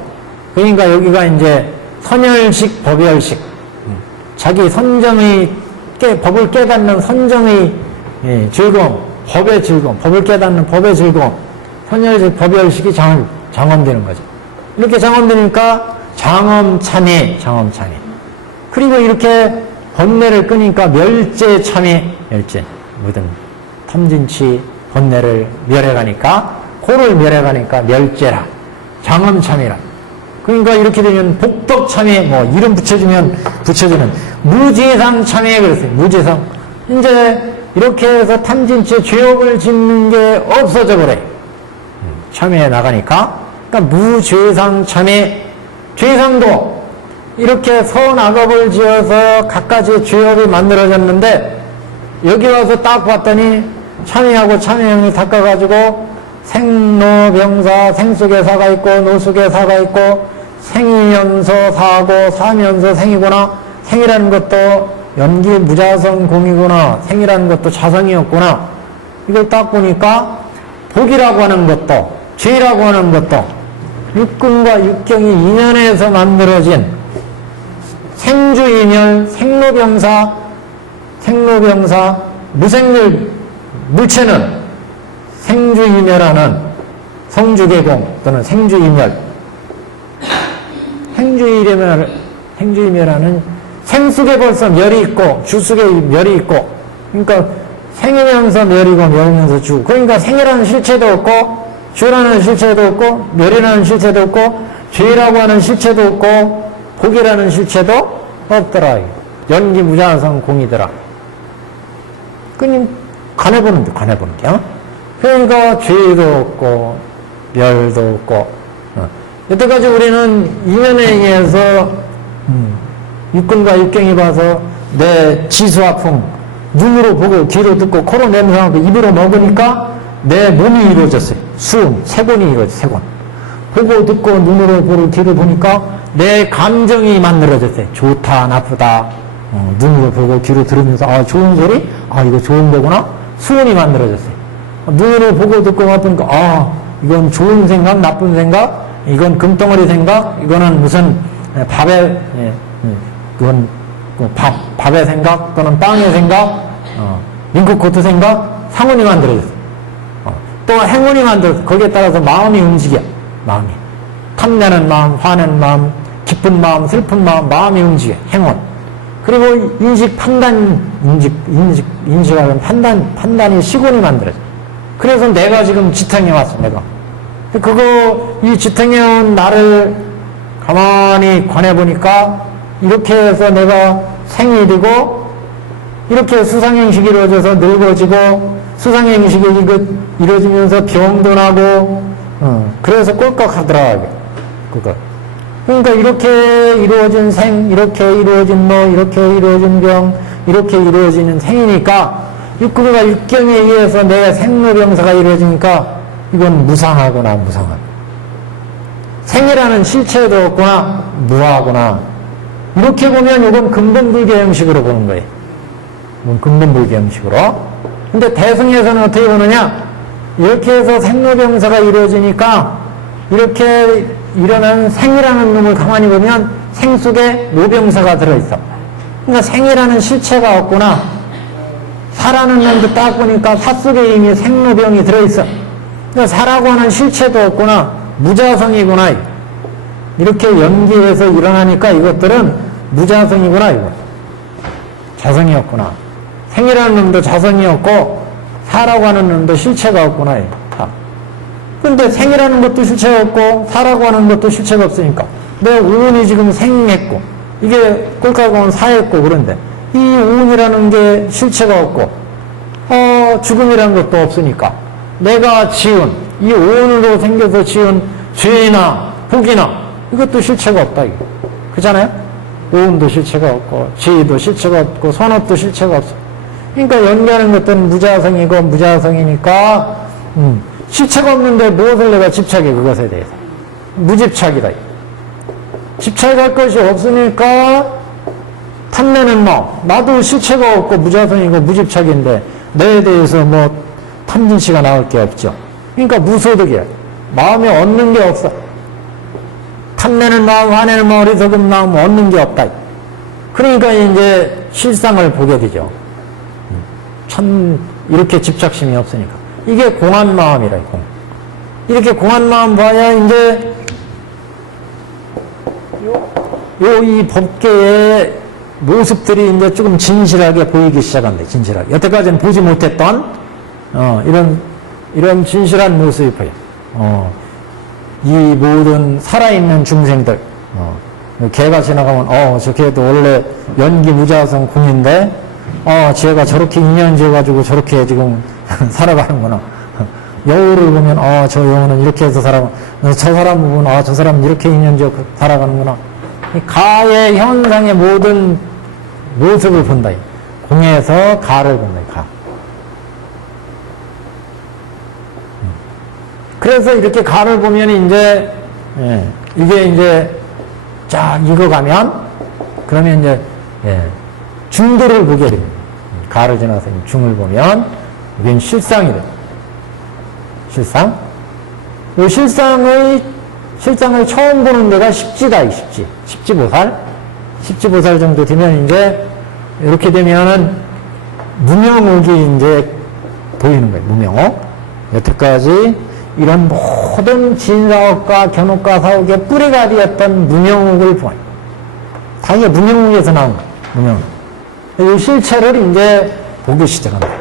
그러니까 여기가 이제 선열식 법열식 자기 선정의 법을 깨닫는 선정의 즐거움 법의 즐거움 법을 깨닫는 법의 즐거움 선열식 법열식이 장엄되는 거죠. 이렇게 장엄되니까 장엄참회 그리고 이렇게 번뇌를 끄니까 멸제참회 모든 탐진치 번뇌를 멸해가니까 고를 멸해가니까 멸제라 장엄참회라. 그러니까 이렇게 되면 복덕참회 이름 붙여주면 붙여주는 무제상 참회 그랬어요. 무제상 이제 이렇게 해서 탐진치의 죄업을 짓는 게 없어져 버려요. 참회에 나가니까 그러니까 무죄상 참회 죄상도 이렇게 선악업을 지어서 갖가지 죄업이 만들어졌는데 여기 와서 딱 봤더니 참회하고 참회형이 닦아가지고 생로병사 생속의 사가 있고 노속의 사가 있고 생이면서 사고 사면서 생이구나. 생이라는 것도 연기 무자성 공이구나. 생이라는 것도 자성이었구나. 이걸 딱 보니까 복이라고 하는 것도 죄라고 하는 것도 육근과 육경이 인연해서 만들어진 생주이멸, 생로병사, 무생률 물체는 생주이멸하는 성주개공 또는 생주이멸, 생주이멸하는 생속에 벌써 멸이 있고 주속에 멸이 있고, 그러니까 생이면서 멸이고 멸이면서 주. 그러니까 생이라는 실체도 없고 주라는 실체도 없고 멸이라는 실체도 없고 죄라고 하는 실체도 없고 복이라는 실체도 없더라. 연기 무자성 공이더라. 그냥 관해보는 게. 그러니까 죄도 없고 멸도 없고. 여태까지 우리는 인연에 의해서 육근과 육경이 봐서 내 지수아풍 눈으로 보고 귀로 듣고 코로 냄새하고 입으로 먹으니까 내 몸이 이루어졌어요. 수은, 세곤이 이루어졌어요. 세곤. 보고 듣고 눈으로 보고 귀로 보니까 내 감정이 만들어졌어요. 좋다 나쁘다. 눈으로 보고 귀로 들으면서 좋은 소리? 이거 좋은 거구나. 수은이 만들어졌어요. 눈으로 보고 듣고 보니까 이건 좋은 생각 나쁜 생각, 이건 금덩어리 생각, 이거는 무슨 밥의 그건 밥의 생각 또는 빵의 생각, 링크코트 생각, 상훈이 만들어졌어요. 또 행운이 만들어서 거기에 따라서 마음이 움직여. 마음이 탐내는 마음, 화내는 마음, 기쁜 마음, 슬픈 마음, 마음이 움직여. 행운. 그리고 인식하는 판단이 시곤이 만들어져. 그래서 내가 지금 지탱해 왔어. 내가 이 지탱해 온 나를 가만히 관해 보니까 이렇게 해서 내가 생이 되고 이렇게 수상행식이 이루어져서 늙어지고 수상행식이 이루어지면서 병도 나고 그래서 꼴깍하더라. 그러니까 이렇게 이루어진 생, 이렇게 이루어진 이렇게 이루어진 병, 이렇게 이루어지는 생이니까 육근과 육경에 의해서 내 생로병사가 이루어지니까 이건 무상하구나. 무상하고 생이라는 실체도 없구나. 무하구나. 이렇게 보면 이건 근본불교 형식으로 보는 거예요. 근본불교 형식으로. 근데 대승에서는 어떻게 보느냐? 이렇게 해서 생로병사가 이루어지니까 이렇게 일어나는 생이라는 놈을 가만히 보면 생 속에 로병사가 들어있어. 그러니까 생이라는 실체가 없구나. 사라는 놈도 딱 보니까 사 속에 이미 생로병이 들어있어. 그러니까 사라고 하는 실체도 없구나. 무자성이구나. 이렇게 연기해서 일어나니까 이것들은 무자성이구나. 이거. 자성이 없구나. 생이라는 놈도 자성이 없고 사라고 하는 놈도 실체가 없구나. 근데 생이라는 것도 실체가 없고 사라고 하는 것도 실체가 없으니까 내 우운이 지금 생했고 이게 꼴깍하면 사했고 그런데 이 우운이라는 게 실체가 없고 죽음이라는 것도 없으니까 내가 지은 이 우운으로 생겨서 지은 죄나 복이나 이것도 실체가 없다. 이거. 그잖아요? 우운도 실체가 없고 지혜도 실체가 없고 선업도 실체가 없어. 그러니까 연기하는 것들은 무자성이고 무자성이니까 실체가 없는데 무엇을 내가 집착해 그것에 대해서. 무집착이다. 집착할 것이 없으니까 탐내는 마음. 나도 실체가 없고 무자성이고 무집착인데 너에 대해서 탐진치가 나올 게 없죠. 그러니까 무소득이야. 마음에 얻는 게 없어. 탐내는 마음, 화내는 마음, 어리석은 마음 얻는 게 없다. 그러니까 이제 실상을 보게 되죠. 이렇게 집착심이 없으니까. 이게 공한 마음이라, 공. 이렇게 공한 마음 봐야 이제 이 법계의 모습들이 이제 조금 진실하게 보이기 시작한다. 진실하게. 여태까지는 보지 못했던 이런 진실한 모습이 보여. 이 모든 살아있는 중생들. 개가 지나가면 저 개도 원래 연기 무자성 공인데 쟤가 저렇게 인연 지어가지고 저렇게 지금 살아가는구나. 여우를 보면 저 여우는 이렇게 해서 살아가고 저 사람을 보면 저 사람은 이렇게 인연 지어 살아가는구나. 이 가의 현상의 모든 모습을 본다. 공에서 가를 본다. 가. 그래서 이렇게 가를 보면 이제 이게 이제 쫙 익어가면 그러면 이제 중도를 보게 됩니다. 가를 지나서 중을 보면 이건 실상이 돼요. 실상. 이 실상의 실상을 처음 보는 데가 십지다, 십지. 십지보살. 십지보살 정도 되면 이제, 이렇게 되면은, 무명옥이 이제 보이는 거예요, 무명옥. 여태까지 이런 모든 진사옥과 견옥과 사옥의 뿌리가 되었던 무명옥을 보아요. 다 이게 무명옥에서 나온 거예요, 무명옥. 이 실체를 이제 보기 시작합니다.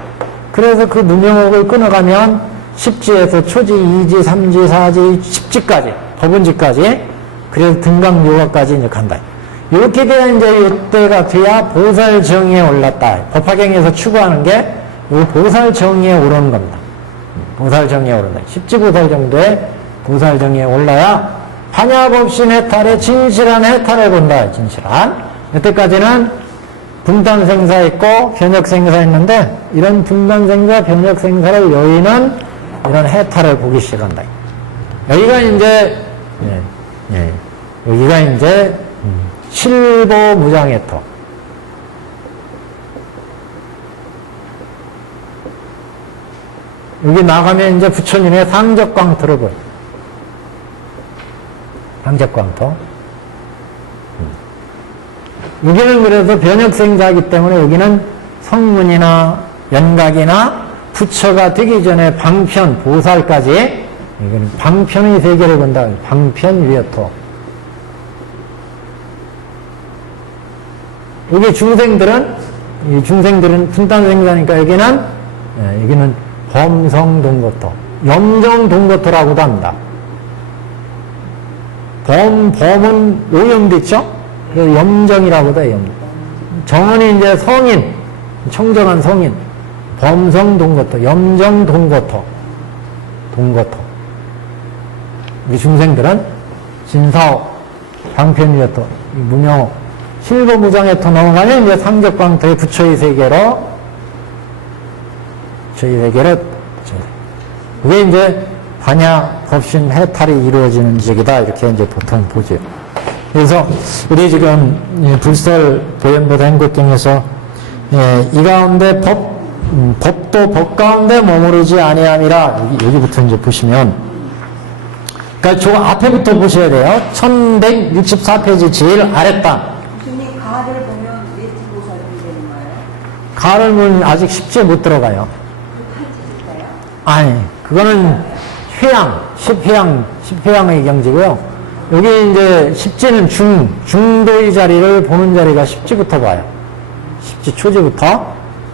그래서 그 무명옥을 끊어가면 십지에서 초지, 이지, 삼지, 사지, 십지까지, 법은지까지, 그래서 등강묘가까지 이제 간다. 이렇게 돼야 이제 이때가 돼야 보살 정의에 올랐다. 법화경에서 추구하는 게 이 보살 정의에 오르는 겁니다. 보살 정의에 오른다. 십지보살 정도의 보살 정의에 올라야 반야법신 해탈의 진실한 해탈을 본다. 진실한. 이때까지는 분단생사 있고 변혁생사 있는데 이런 분단생사, 변혁생사를 여의는 이런 해탈을 보기 시작한다. 여기가 이제 여기가 이제 실보무장해토. 여기 나가면 이제 부처님의 상적광토를 보여요. 상적광토. 여기는 그래서 변혁생자이기 때문에 여기는 성문이나 연각이나 부처가 되기 전에 방편, 보살까지 이거는 방편의 세계를 본다. 방편 위어토. 여기 중생들은 분단생자니까 여기는 범성동고토, 염정동고토라고도 합니다. 범은 오염도 있죠? 그래서 염정이라고도 해요. 정은이 이제 성인, 청정한 성인, 범성동고토, 염정동고토, 동고토. 우리 중생들은 진사옥, 방편위어토, 무명옥, 실보무장해토 넘어가면 이제 상적광토의 부처의 세계로 그게 이제 반야 법신 해탈이 이루어지는 지역이다. 이렇게 이제 보통 보죠. 그래서 우리 지금 불설 보현보다 행국경에서 이 가운데 법도 법 가운데 머무르지 아니함이라 여기부터 이제 보시면 그러니까 저 앞에부터 보셔야 돼요. 1164페이지 제일 아랫단. 교수님 가를 보면 예지보살이 되는 거예요? 가를 보면 아직 십지에 못 들어가요. 아니, 그거는 회양, 십회양의 경지고요. 여기 이제 십지는 중도의 자리를 보는 자리가 십지부터 봐요. 십지 초지부터.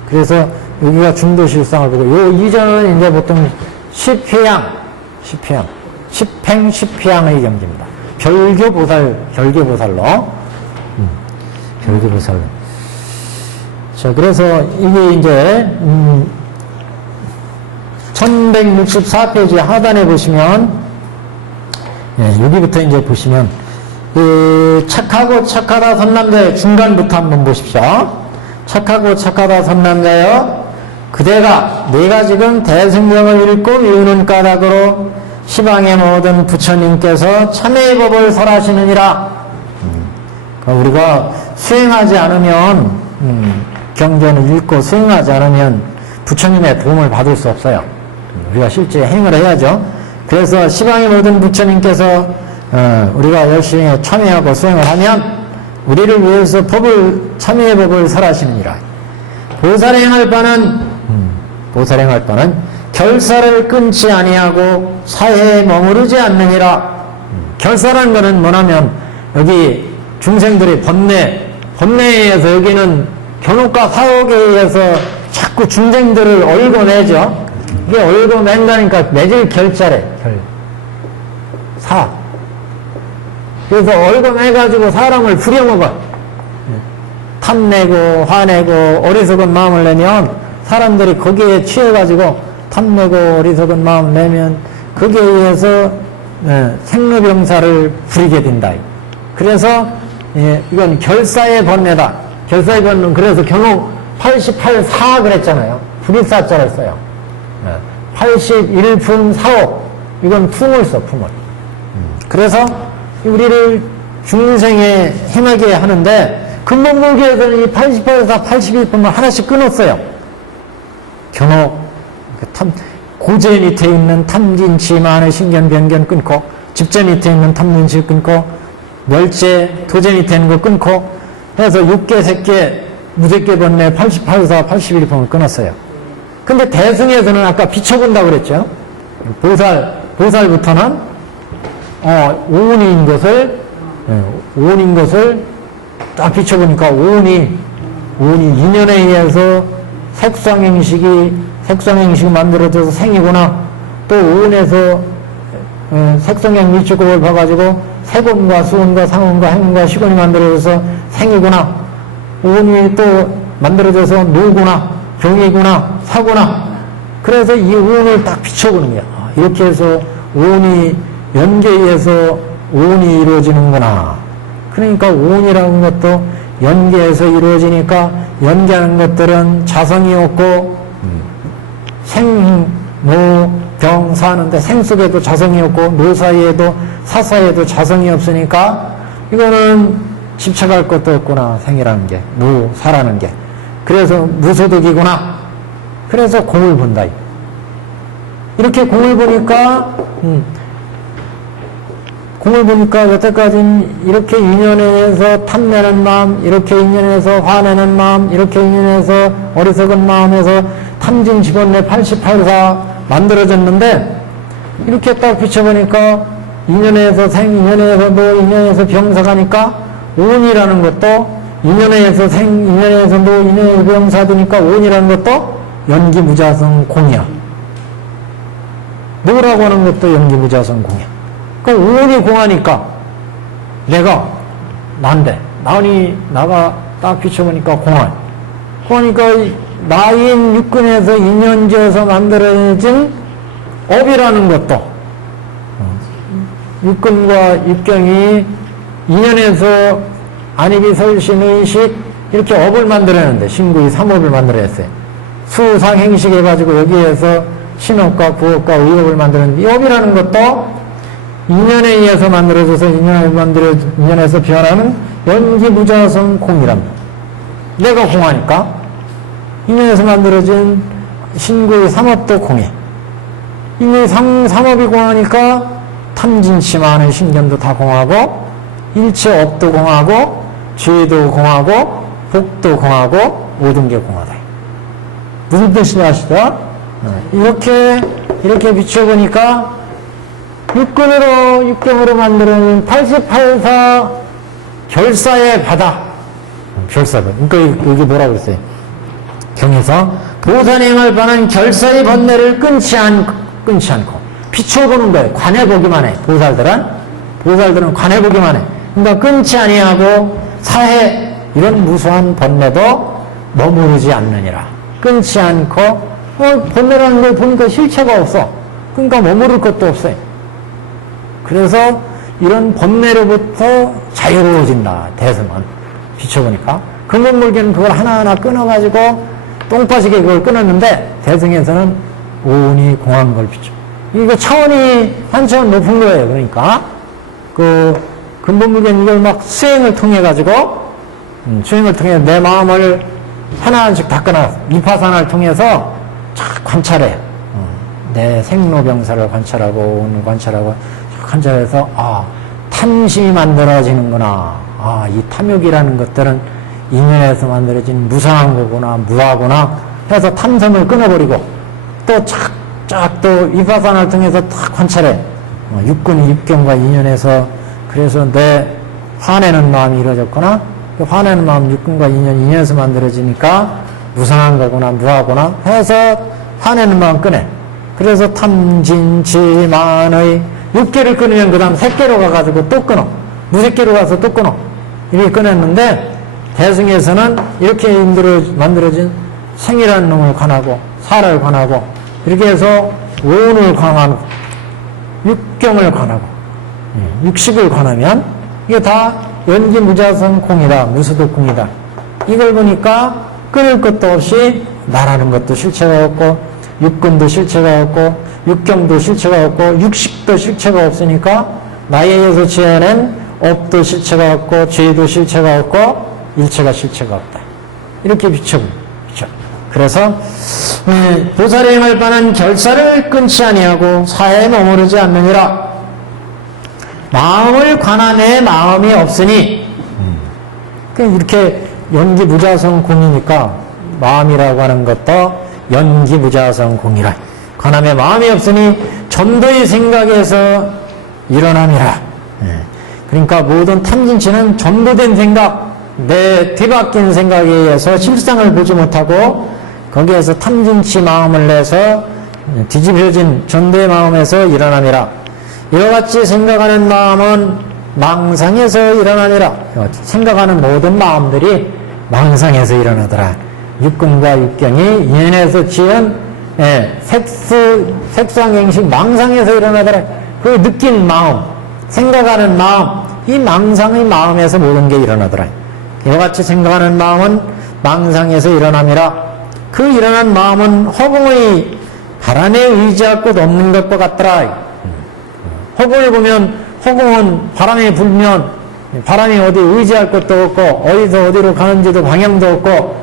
그래서 여기가 중도 실상을 보고, 요 이전은 이제 보통 십회양, 십행의 경지입니다. 별교보살로. 별교보살로. 자, 그래서 이게 이제, 1164페이지 하단에 보시면, 여기부터 이제 보시면, 착하고 착하다 선남자의 중간부터 한번 보십시오. 착하고 착하다 선남자여, 그대가 내가 지금 대승경을 읽고 외우는 까닭으로 시방의 모든 부처님께서 참회의 법을 설하시느니라. 그러니까 우리가 수행하지 않으면, 경전을 읽고 수행하지 않으면 부처님의 도움을 받을 수 없어요. 우리가 실제 행을 해야죠. 그래서 시방의 모든 부처님께서 우리가 열심히 참여하고 수행을 하면 우리를 위해서 참여의 법을 설하시느니라. 보살행할 바는 결사를 끊지 아니하고 사회에 머무르지 않느니라. 결사라는 것은 뭐냐면 여기 중생들이 법내에 의해서 여기는 견옥과 사옥에 의해서 자꾸 중생들을 얽어내죠. 이게 얽어낸다니까 매질 결자래. 그래서 얽어내가지고 사람을 부려먹어. 탐내고 화내고 어리석은 마음을 내면 사람들이 거기에 취해가지고 탐내고 어리석은 마음을 내면 거기에 의해서 생로병사를 부리게 된다. 그래서 이건 결사의 번뇌다. 결사의 번뇌는 그래서 견옥 88사 그랬잖아요. 불입사자를 써요. 81품 사옥. 이건 품을 써, 품을. 그래서 우리를 중생에 행하게 하는데 근본무기에서는 이 88사, 81품을 하나씩 끊었어요. 견옥, 고제 밑에 있는 탐진, 치만의 신견, 변견 끊고 집재 밑에 있는 탐진치 끊고, 멸제, 도제 밑에 있는 거 끊고, 해서 6개, 새끼, 무색계 번뇌 88사, 81펑을 끊었어요. 근데 대승에서는 아까 비춰본다고 그랬죠? 보살부터는, 오온인 것을 딱 비춰보니까 오온이 인연에 의해서 색상행식이 만들어져서 생이구나. 또 오온에서 색성행 미축급을 봐가지고 색온과 수온과 상온과 행온과 식온이 만들어져서 생이구나. 오온이 또 만들어져서 노구나, 경이구나, 사구나. 그래서 이 오온을 딱 비춰보는 거야. 이렇게 해서 오온이 연계에 의해서 오온이 이루어지는구나. 그러니까 오온이라는 것도 연계에서 이루어지니까 연계하는 것들은 자성이 없고 생, 노, 병, 사는데 생 속에도 자성이 없고 노 사이에도 사 사이에도 자성이 없으니까 이거는 집착할 것도 없구나. 생이라는 게, 노, 사라는 게. 그래서 무소득이구나. 그래서 공을 본다. 이렇게 공을 보니까 여태까지는 이렇게 인연해서 탐내는 마음, 이렇게 인연해서 화내는 마음, 이렇게 인연해서 어리석은 마음에서 탐진 직원내 88사 만들어졌는데, 이렇게 딱 비춰보니까 인연해서 생, 인연해서 노, 인연해서 병사가니까 오온이라는 것도 인연해서 생, 인연해서 노, 인연해서 병사되니까 오온이라는 것도 연기무자성 공이야. 노라고 하는 것도 연기무자성 공이야. 그러니까 오온이 공하니까 내가 나가 딱 비춰보니까 공하니까 나인 육근에서 인연지어서 만들어진 업이라는 것도 육근과 육경이 인연에서 안입이 설신의식 이렇게 업을 만들어냈는데 신구의 삼업을 만들어냈어요. 수상행식 해가지고 여기에서 신업과 구업과 의업을 만드는데 이 업이라는 것도 인연에 의해서 만들어져서 인연에서 변하는 연기무자성 공이랍니다. 내가 공하니까 인연에서 만들어진 신구의 삼업도 공해. 인연의 삼업이 공하니까 탐진치 많은 신견도 다 공하고 일체 업도 공하고 죄도 공하고 복도 공하고 모든 게 공하다. 무슨 뜻인지 아시죠? 이렇게 비춰보니까 육경으로 만드는 88사 결사의 바다. 결사가. 그러니까 여기 뭐라고 그랬어요? 경에서 보살행을 바는 결사의 번뇌를 끊지 않고 비춰보는 거예요. 관해보기만 해. 보살들은 관해보기만 해. 그러니까 끊지 아니하고 사해 이런 무수한 번뇌도 머무르지 않느니라. 끊지 않고 번뇌라는 걸 보니까 실체가 없어. 그러니까 머무를 것도 없어요. 그래서 이런 번뇌로부터 자유로워진다. 대승은 비춰보니까 근본물계는 그걸 하나하나 끊어가지고 똥 빠지게 그걸 끊었는데 대승에서는 오온이 공한 걸 비춰. 이거 차원이 한 차원 높은 거예요. 그러니까 그 근본물계는 이걸 막 수행을 통해 내 마음을 하나씩 다 끊어. 위파산을 통해서 쫙 관찰해. 내 생로병사를 관찰하고 오늘 관찰하고 관찰해서 탐심이 만들어지는구나. 이 탐욕이라는 것들은 인연에서 만들어진 무상한 거구나, 무하구나 해서 탐심을 끊어버리고 또 쫙쫙 또 위파산을 통해서 딱 관찰해. 육근이 육경과 인연에서 그래서 내 화내는 마음이 이루어졌구나. 그 화내는 마음 육근과 인연에서 만들어지니까 무상한 거구나, 무하구나 해서 화내는 마음 끊어. 그래서 탐진치만의 6개를 끊으면 그 다음 3개로 가가지고 또 끊어. 무색개로 가서 또 끊어. 이렇게 끊었는데 대승에서는 이렇게 만들어진 생이라는 놈을 관하고 사를 관하고 이렇게 해서 오온을 관하고 육경을 관하고 육식을 관하면 이게 다 연기무자성 공이다. 무수득 공이다. 이걸 보니까 끊을 것도 없이 나라는 것도 실체가 없고 육근도 실체가 없고 육경도 실체가 없고 육식도 실체가 없으니까 나에 의해서 지어낸 업도 실체가 없고 죄도 실체가 없고 일체가 실체가 없다. 이렇게 비춰. 그래서 보살행할 바는 결사를 끊지 아니하고 사해에 머무르지 않느니라. 마음을 관함에 마음이 없으니 이렇게 연기무자성 공이니까 마음이라고 하는 것도 연기무자성 공이라. 관함에 마음이 없으니 전도의 생각에서 일어남이라. 그러니까 모든 탐진치는 전도된 생각, 내 뒤바뀐 생각에 의해서 실상을 보지 못하고 거기에서 탐진치 마음을 내서 뒤집혀진 전도의 마음에서 일어남이라. 이와 같이 생각하는 마음은 망상에서 일어나니라. 생각하는 모든 마음들이 망상에서 일어나더라. 육근과 육경이 인연에서 지은 색상행식 망상에서 일어나더라. 그 느낀 마음, 생각하는 마음, 이 망상의 마음에서 모든 게 일어나더라. 이와 같이 생각하는 마음은 망상에서 일어남이라. 그 일어난 마음은 허공의 바람에 의지할 곳 없는 것과 같더라. 허공을 보면 허공은 바람이 불면 바람이 어디 의지할 것도 없고 어디서 어디로 가는지도 방향도 없고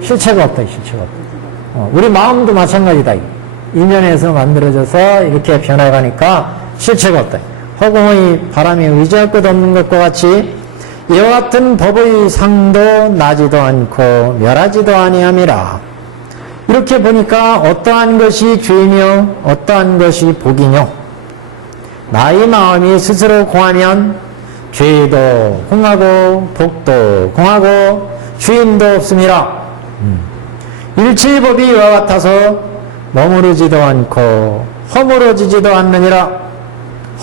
실체가 없다. 실체가 없다. 우리 마음도 마찬가지다. 인연에서 만들어져서 이렇게 변해가니까 실체가 없다. 허공의 바람이 의지할 것 없는 것과 같이 이와 같은 법의 상도 나지도 않고 멸하지도 아니함이라. 이렇게 보니까 어떠한 것이 죄이며 어떠한 것이 복이뇨. 나의 마음이 스스로 공하면 죄도 공하고 복도 공하고 주인도 없음이라. 일체의 법이 이와 같아서 머무르지도 않고 허물어지지도 않느니라.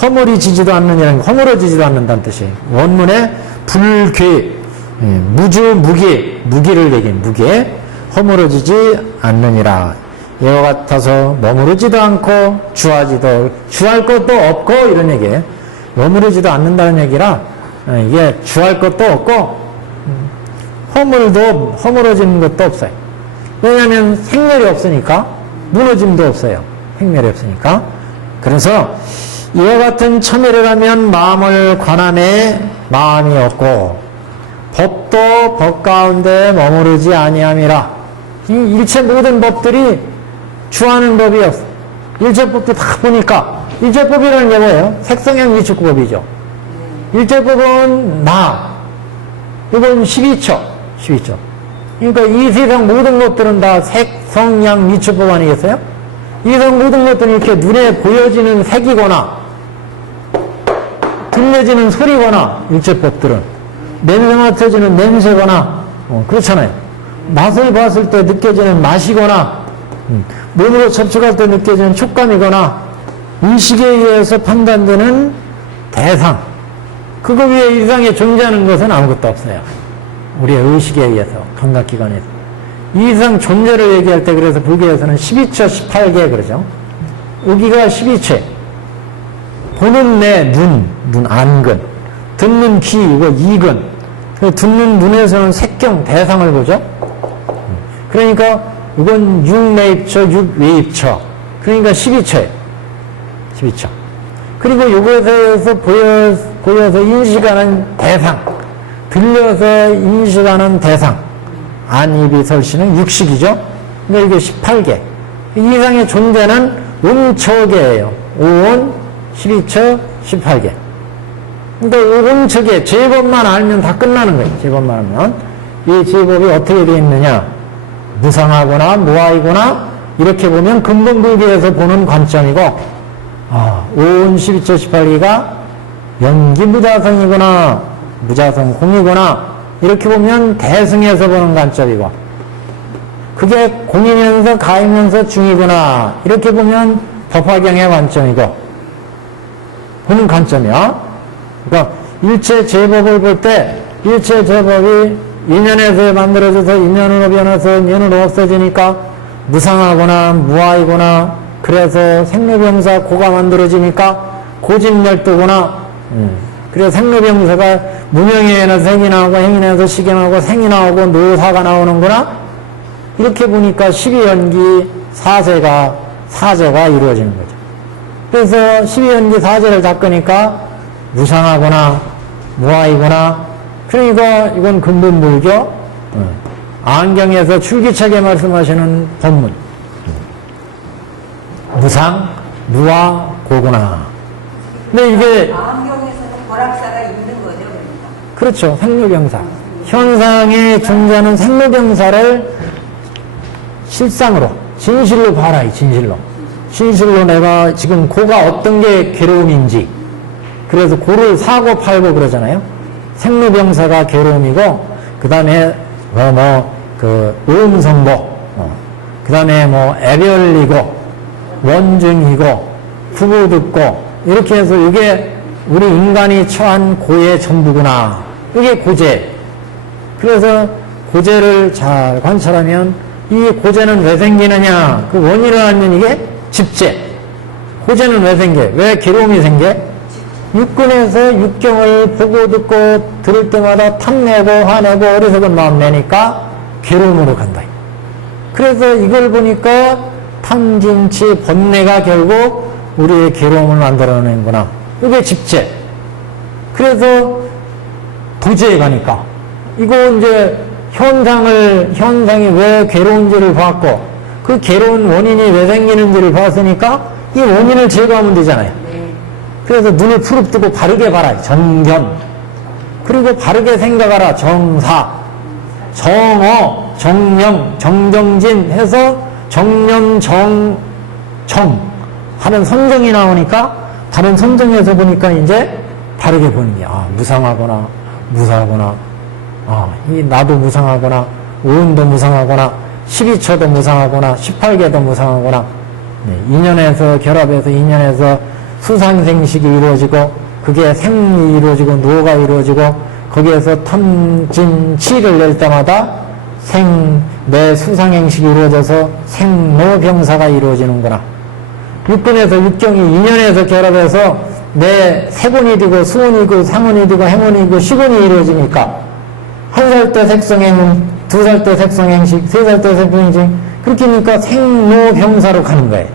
허물이지지도 않느니라. 허물어지지도 않는다는 뜻이에요. 원문에 불괴, 무주, 무기를 얘기해. 무기에 허물어지지 않느니라. 이와 같아서 머무르지도 않고 주할 것도 없고 이런 얘기예요. 머무르지도 않는다는 얘기라 이게 주할 것도 없고 허물어지는 것도 없어요. 왜냐하면 생멸이 없으니까 무너짐도 없어요. 생멸이 없으니까. 그래서 이와 같은 참여를 하면 마음을 관함에 마음이 없고 법도 법 가운데 머무르지 아니함이라. 이 일체 모든 법들이 주하는 법이 없어. 일체법도 다 보니까 일체법이라는 게 뭐예요? 색성형 위축법이죠. 일체법은 나. 이건 12초. 그러니까 이 세상 모든 것들은 다 색성양 위축법 아니겠어요? 이 세상 모든 것들은 이렇게 눈에 보여지는 색이거나 들려지는 소리거나 일체법들은 냄새 맡아지는 냄새거나 그렇잖아요. 맛을 봤을 때 느껴지는 맛이거나 몸으로 접촉할 때 느껴지는 촉감이거나 의식에 의해서 판단되는 대상, 그거 위에 이상에 존재하는 것은 아무것도 없어요. 우리의 의식에 의해서 감각기관에서 이 이상 존재를 얘기할 때 그래서 불교에서는 12처 18개 그러죠. 여기가 12처. 보는 내 눈 안근, 듣는 귀 이거 이근, 듣는 눈에서는 색경 대상을 보죠. 그러니까 이건 육내입처, 육외입처. 그러니까 12처예요. 12처. 그리고 이것에서 보여서 인식하는 대상, 들려서 인식하는 대상. 안입이 설시는 육식이죠. 그러니까 이게 18개. 이 이상의 존재는 음처계예요. 5원, 12처, 18개. 그러니까 음처계, 제법만 알면 다 끝나는 거예요. 제법만 알면. 이 제법이 어떻게 되어 있느냐. 무상하거나 무아이거나 이렇게 보면 근본불교에서 보는 관점이고 5원 12처 18기가 연기무자성이거나 무자성 공이거나 이렇게 보면 대승에서 보는 관점이고 그게 공이면서 가이면서 중이거나 이렇게 보면 법화경의 관점이고 보는 관점이야. 그러니까 일체 제법을 볼 때 일체 제법이 인연에서 만들어져서 인연으로 변해서 인연으로 없어지니까 무상하거나 무아이거나 그래서 생로병사 고가 만들어지니까 고집멸도구나. 그래서 생로병사가 무명에 나서 생이 나오고 행이 나서 식이 나오고 생이 나오고 노사가 나오는구나. 이렇게 보니까 12연기 사제가 이루어지는 거죠. 그래서 12연기 사제를 닦으니까 무상하거나 무아이거나 그러니까 이건 근본불교 안경에서 출기차게 말씀하시는 법문 무상, 무아, 고구나. 근데 이게 안경에서 그렇죠. 생로병사. 현상에 존재하는 생로병사를 실상으로, 진실로 봐라, 진실로. 진실로 내가 지금 고가 어떤 게 괴로움인지. 그래서 고를 사고 팔고 그러잖아요. 생로병사가 괴로움이고, 그 다음에, 오음성보, 그 다음에 애별이고, 원증이고, 부부듣고, 이렇게 해서 이게 우리 인간이 처한 고의 전부구나. 이게 고제. 그래서 고제를 잘 관찰하면 이 고제는 왜 생기느냐? 그 원인을 알면 이게 집제. 고제는 왜 생겨? 왜 괴로움이 생겨? 육근에서 육경을 보고 듣고 들을 때마다 탐내고 화내고 어리석은 마음 내니까 괴로움으로 간다. 그래서 이걸 보니까 탐진치 번뇌가 결국 우리의 괴로움을 만들어내는구나. 이게 집제. 그래서 도제에 가니까 이거 이제 현상이 왜 괴로운지를 봤고 그 괴로운 원인이 왜 생기는지를 봤으니까 이 원인을 제거하면 되잖아요. 그래서 눈을 푸릅뜨고 바르게 봐라. 정견. 그리고 바르게 생각하라. 정사. 정어, 정령, 정정진 해서 정념, 정 하는 선정이 나오니까 다른 선정에서 보니까 이제 바르게 보는 게 무상하거나 무사하거나 나도 무상하거나 오운도 무상하거나 12처도 무상하거나 18개도 무상하거나 인연에서 결합해서 인연에서 수상생식이 이루어지고 그게 생이 이루어지고 노가 이루어지고 거기에서 탐진치를 낼 때마다 내 수상행식이 이루어져서 생노병사가 이루어지는구나. 육근에서 육경이 인연에서 결합해서 내 세군이 되고 수운이고 상운이 되고 행운이고 시군이 이루어지니까 1살 때 색성행운, 2살 때 색성행식, 3살 때 색성행식 그렇게 하니까 생노병사로 가는 거예요.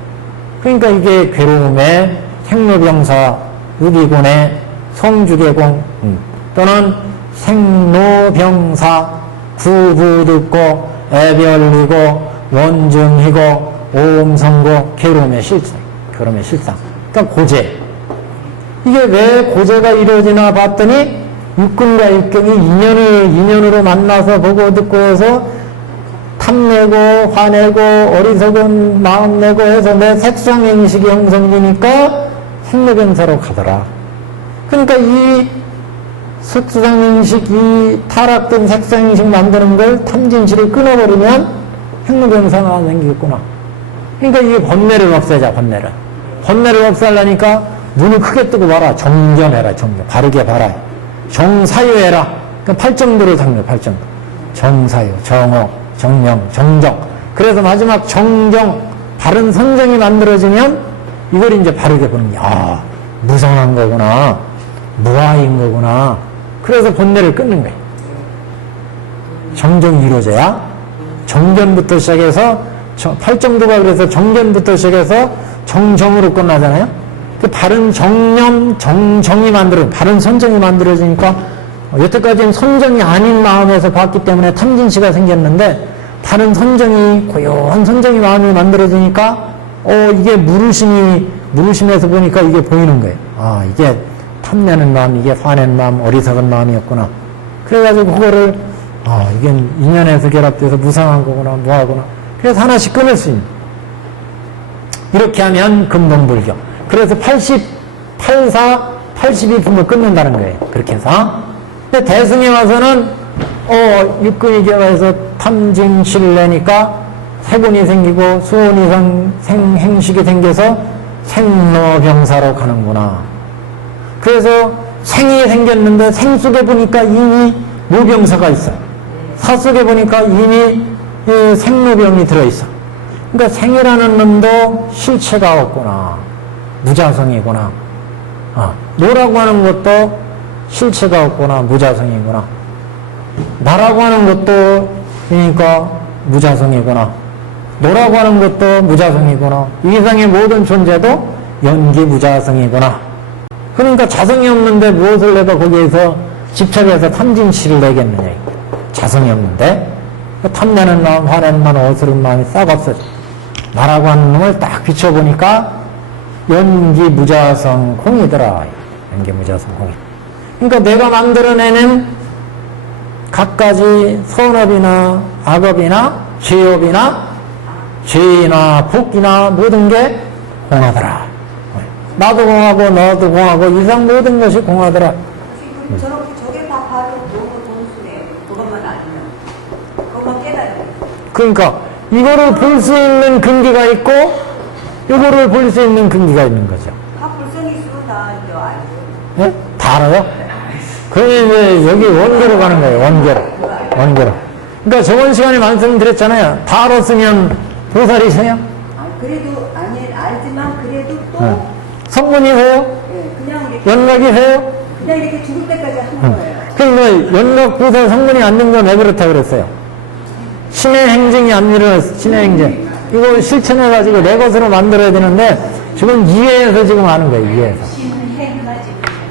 그러니까 이게 괴로움의 생로병사, 유기곤의 성주계공 또는 생로병사, 구부듣고 애별이고 원증이고 오음성고 괴로움의 실상, 괴로움의 실상. 그러니까 고제. 이게 왜 고제가 이루어지나 봤더니 육근과 육경이 인연으로 만나서 보고 듣고 해서 탐내고 화내고 어리석은 마음 내고 해서 내 색상행식이 형성되니까 생로병사로 가더라. 그러니까 이 색상행식, 이 타락된 색상행식 만드는 걸 탐진치를 끊어버리면 생로병사가 생기겠구나. 그러니까 이 번뇌를 없애자, 번뇌를. 번뇌를 없애려니까 눈을 크게 뜨고 봐라. 정견해라, 정견. 바르게 봐라. 정사유해라. 그러니까 8정도를 닦는 거예요, 8정도. 정사유, 정어, 정령, 정정. 그래서 마지막 정정, 바른 선정이 만들어지면 이걸 이제 바르게 보는 게, 무상한 거구나. 무아인 거구나. 그래서 번뇌를 끊는 거예요. 정정이 이루어져야 정견부터 시작해서 8정도가 그래서 정견부터 시작해서 정정으로 끝나잖아요. 그 바른 정념, 정정이 바른 선정이 만들어지니까 여태까지는 선정이 아닌 마음에서 봤기 때문에 탐진치가 생겼는데 바른 선정이, 고요한 선정이 마음이 만들어지니까 이게 물으심에서 보니까 이게 보이는 거예요. 이게 탐내는 마음, 이게 화내는 마음, 어리석은 마음이었구나. 그래가지고 그거를 이게 인연에서 결합돼서 무상한 거구나, 무하구나. 그래서 하나씩 끊을 수 있는. 이렇게 하면 근본불교. 그래서 84, 82품을 끊는다는 거예요. 그렇게 해서. 근데 대승에 와서는, 육근이 결합해서 탐진치를 내니까 세군이 생기고 수온이 행식이 생겨서 생로병사로 가는구나. 그래서 생이 생겼는데 생 속에 보니까 이미 무병사가 있어요. 사 속에 보니까 이미 생로병이 들어있어. 그러니까 생이라는 놈도 실체가 없구나. 무자성이구나. 노라고 하는 것도 실체가 없구나. 무자성이구나. 나라고 하는 것도 그러니까 무자성이구나. 노라고 하는 것도 무자성이구나. 이 이상의 모든 존재도 연기 무자성이구나. 그러니까 자성이 없는데 무엇을 내가 거기에서 집착해서 탐진치를 내겠느냐. 자성이 없는데 탐내는 마음, 화내는 마음, 어스러운 마음이 싹 없어져. 나라고 하는 놈을 딱 비춰보니까 연기 무자성 공이더라. 연기 무자성 공이. 그러니까 내가 만들어내는 갖가지 선업이나 악업이나 죄업이나 죄나 복이나 모든 게 공하더라. 나도 공하고 너도 공하고 이상 모든 것이 공하더라. 저게 다 바로 너무 돈수네. 그것만 알면. 그것만 깨달으면. 그러니까 이거를 볼 수 있는 근기가 있고 이거를 볼 수 있는 근기가 있는 거죠. 다 불성이 있으면 다 이제 알죠. 네? 다 알아요? 그럼 이제 여기 원계로 가는 거예요. 원계로. 그러니까 저번 시간에 말씀드렸잖아요. 다 알았으면 보살이세요? 아, 그래도, 아니, 알지만 그래도 또, 네. 성문이세요? 예, 그냥 이렇게, 연락이세요? 그냥 이렇게 죽을 때까지 하는 거예요. 그러니까 연락 보살 성문이 안 된 건 왜 그렇다 그랬어요? 신의 행정이 안 일어났어. 신의 행정. 이걸 실천해가지고 내 것으로 만들어야 되는데 지금 이해해서 지금 하는 거예요. 이해해서.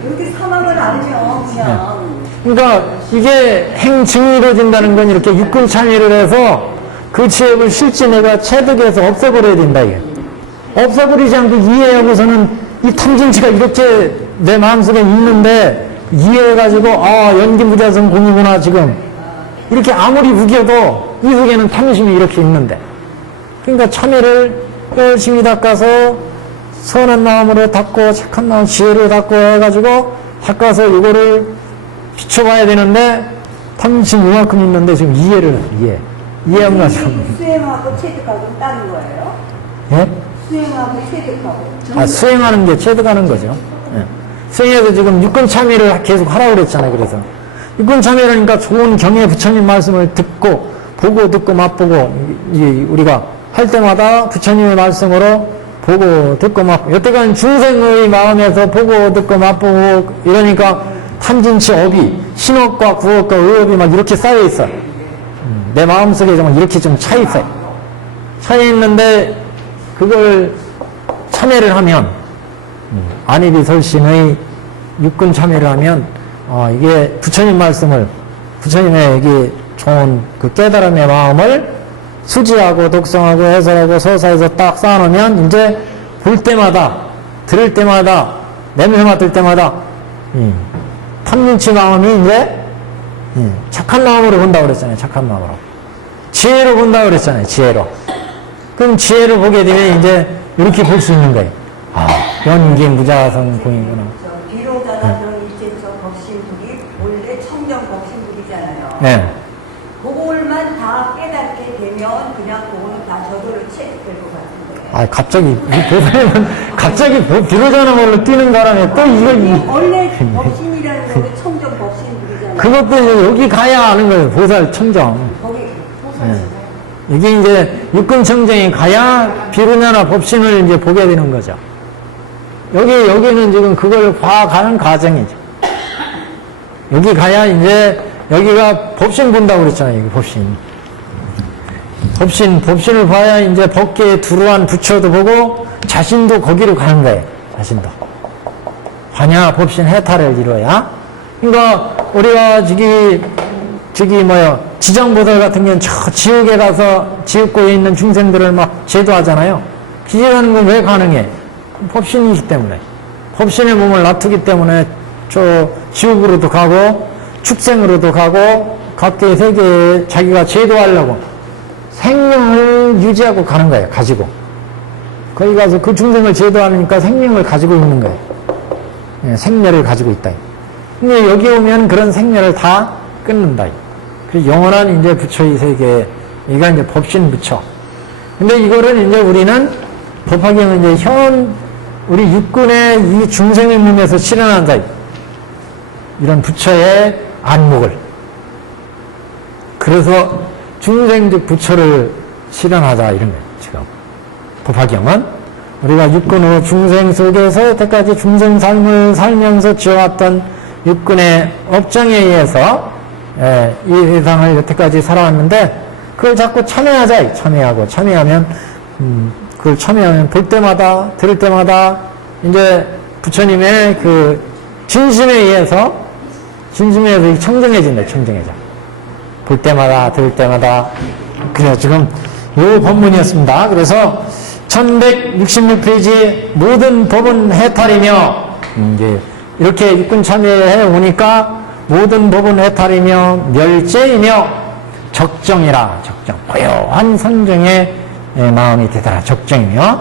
이렇게 사망을 알면 그냥. 그러니까 이게 행증이 이루어진다는 건 이렇게 육군 참여를 해서 그 지역을 실제 내가 체득해서 없애버려야 된다 이게. 없애버리지 않고 이해하고서는 이 탐진치가 이렇게 내 마음속에 있는데 이해해가지고 연기무자성 공이구나 지금 이렇게 아무리 우겨도 이 속에는 탐심이 이렇게 있는데 그러니까 참여를 열심히 닦아서 선한 마음으로 닦고 착한 마음 지혜로 닦고 해가지고 닦아서 이거를 비춰봐야 되는데 탐심 이만큼 있는데 지금 이해한 거죠. 수행하고 체득하고 따는 거예요? 예? 수행하고 체득하고. 수행하는 게 체득하는 거죠. 예. 수행해서 지금 육군 참여를 계속 하라고 그랬잖아요. 그래서 육군 참여라니까 좋은 경의 부처님 말씀을 듣고 보고 듣고 맛보고 우리가 할 때마다 부처님의 말씀으로 보고 듣고 맛보고 여태까지 중생의 마음에서 보고 듣고 맛보고 이러니까 탐진치 업이 신업과 구업과 의업이 막 이렇게 쌓여 있어요. 내 마음속에 좀 이렇게 좀 차 있어요. 차 있는데 그걸 참여를 하면 안이비설신의 육군 참여를 하면 이게 부처님 말씀을 부처님의 이게 좋은 그 깨달음의 마음을 수지하고 독성하고 해설하고 서사해서 딱 쌓아놓으면 이제 볼 때마다 들을 때마다 냄새 맡을 때마다 탐진치 마음이 이제 착한 마음으로 본다고 그랬잖아요. 착한 마음으로 지혜로 본다고 그랬잖아요. 지혜로. 그럼 지혜로 보게 되면 이제 이렇게 볼 수 있는 거예요. 연기 무자성 공이구나. 비로자나 그런 일체에서 법신불이 원래 청정 법신불이잖아요. 네. 그걸만 다 깨닫게 되면 그냥 그거는 다 저절로 체득될 것 같은데. 갑자기 보살님은 갑자기 비로자나 걸로 뛰는 바람에 또 이거 원래 법신이라는 거는 청정 법신불이잖아요. 그것도 이제 여기 가야 아는 거예요. 보살 청정. 거기 보살. 이게 이제 육군 청정에 가야 비로자나 법신을 이제 보게 되는 거죠. 여기는 지금 그걸 봐가는 과정이죠. 여기 가야 이제 여기가 법신 본다고 그랬잖아요. 여기 법신을 봐야 이제 법계에 두루한 부처도 보고 자신도 거기로 가는 거예요. 자신도. 관야 법신 해탈을 이뤄야. 그러니까 우리가 지정보살 같은 경우는 저 지옥에 가서 지옥고에 있는 중생들을 막 제도하잖아요. 기재하는 건 왜 가능해? 법신이기 때문에. 법신의 몸을 놔두기 때문에 저 지옥으로도 가고 축생으로도 가고 각계의 세계에 자기가 제도하려고 생명을 유지하고 가는 거예요. 가지고. 거기 가서 그 중생을 제도하니까 생명을 가지고 있는 거예요. 생멸을 가지고 있다. 근데 여기 오면 그런 생멸을 다 끊는다. 그 영원한 이제 부처의 세계, 이가 이제 법신 부처. 근데 이거를 이제 우리는 법화경은 이제 우리 육군의 이 중생의 몸에서 실현한다. 이런 부처의 안목을. 그래서 중생적 부처를 실현하자 이런 거예요. 지금 법화경은 우리가 육군 후 중생 속에서 여태까지 중생 삶을 살면서 지어왔던 육군의 업장에 의해서 이 세상을 여태까지 살아왔는데 그걸 자꾸 참여하자. 참여하면 그걸 참여하면 볼 때마다 들을 때마다 이제 부처님의 그 진심에 의해서 청정해진다. 청정해져. 볼 때마다 들을 때마다. 그래서 지금 요 법문이었습니다. 그래서 1166페이지 모든 법은 해탈이며 이제 이렇게 육군 참여해 오니까 모든 법은 해탈이며 멸죄이며 적정이라. 적정. 고요한 선정의 마음이 되더라. 적정이며.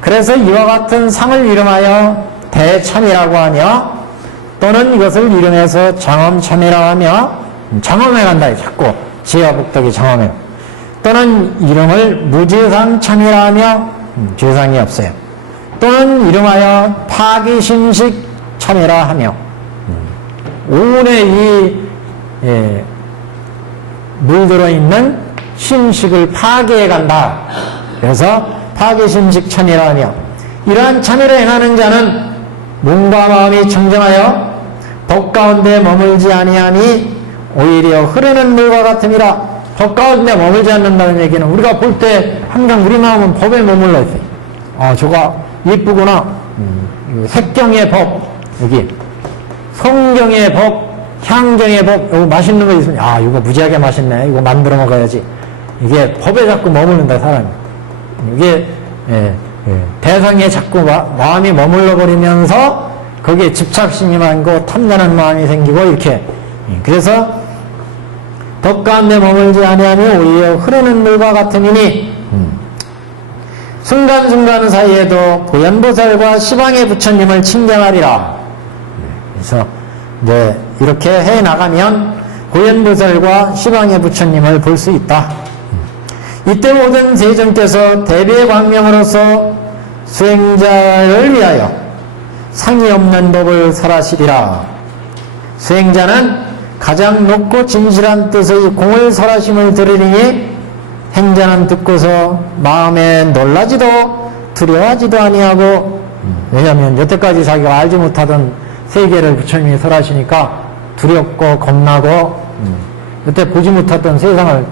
그래서 이와 같은 상을 이름하여 대참이라고 하며 또는 이것을 이름해서 장엄참이라고 하며 장엄해 간다. 자꾸 지혜와 복덕이 장엄해. 또는 이름을 무죄상참이라 하며 죄상이 없어요. 또는 이름하여 파기심식 참이라 하며 온에 물들어 있는 심식을 파괴해 간다. 그래서 파괴심식 참이라 하며 이러한 참여를 행하는 자는 몸과 마음이 청정하여 법 가운데 머물지 아니하니 오히려 흐르는 물과 같음이라. 법 가운데 머물지 않는다는 얘기는 우리가 볼 때 항상 우리 마음은 법에 머물러 있어요. 저거 예쁘구나. 색경의 법, 여기 성경의 법, 향경의 법, 이거 맛있는 거 있으면 이거 무지하게 맛있네. 이거 만들어 먹어야지. 이게 법에 자꾸 머무른다, 사람이. 이게 대상에 자꾸 마음이 머물러 버리면서 거기에 집착심이 많고 탐나는 마음이 생기고 이렇게. 그래서 법 가운데 머물지 아니하며 오히려 흐르는 물과 같으니 순간순간 사이에도 보현보살과 시방의 부처님을 친경하리라. 그래서 이렇게 해 나가면 보현보살과 시방의 부처님을 볼 수 있다. 이때 모든 세존께서 대비의 광명으로서 수행자를 위하여 상이 없는 법을 설하시리라. 수행자는 가장 높고 진실한 뜻의 공을 설하심을 들으리니 행자는 듣고서 마음에 놀라지도 두려워하지도 아니하고, 왜냐하면 여태까지 자기가 알지 못하던 세계를 부처님이 설하시니까 두렵고 겁나고, 여태 보지 못했던 세상을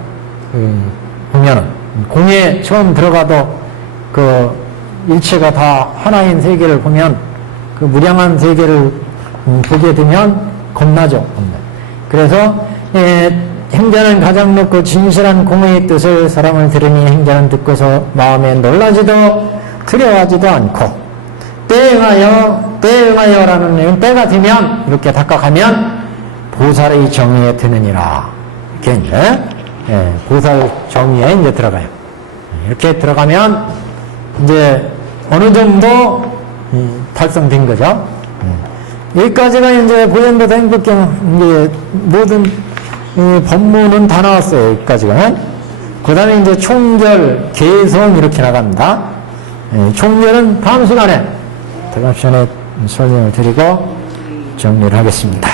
보면은 공에 처음 들어가도 그 일체가 다 하나인 세계를 보면 그 무량한 세계를 보게 되면 겁나죠. 그래서 행자는 가장 높고 진실한 공의 뜻을 사람을 들으니 행자는 듣고서 마음에 놀라지도 두려워하지도 않고 때에 응하여라는 내용, 때가 되면 이렇게 닥각하면 보살의 정의에 드느니라. 이렇게 이제 보살 정의에 이제 들어가요. 이렇게 들어가면 이제 어느 정도 달성된 거죠. 여기까지가 이제 보현보다 행복경 이제 모든 법문은 다 나왔어요. 여기까지가. 그 다음에 이제 총결, 개성 이렇게 나갑니다. 총결은 다음 시간에 설명을 드리고 정리를 하겠습니다.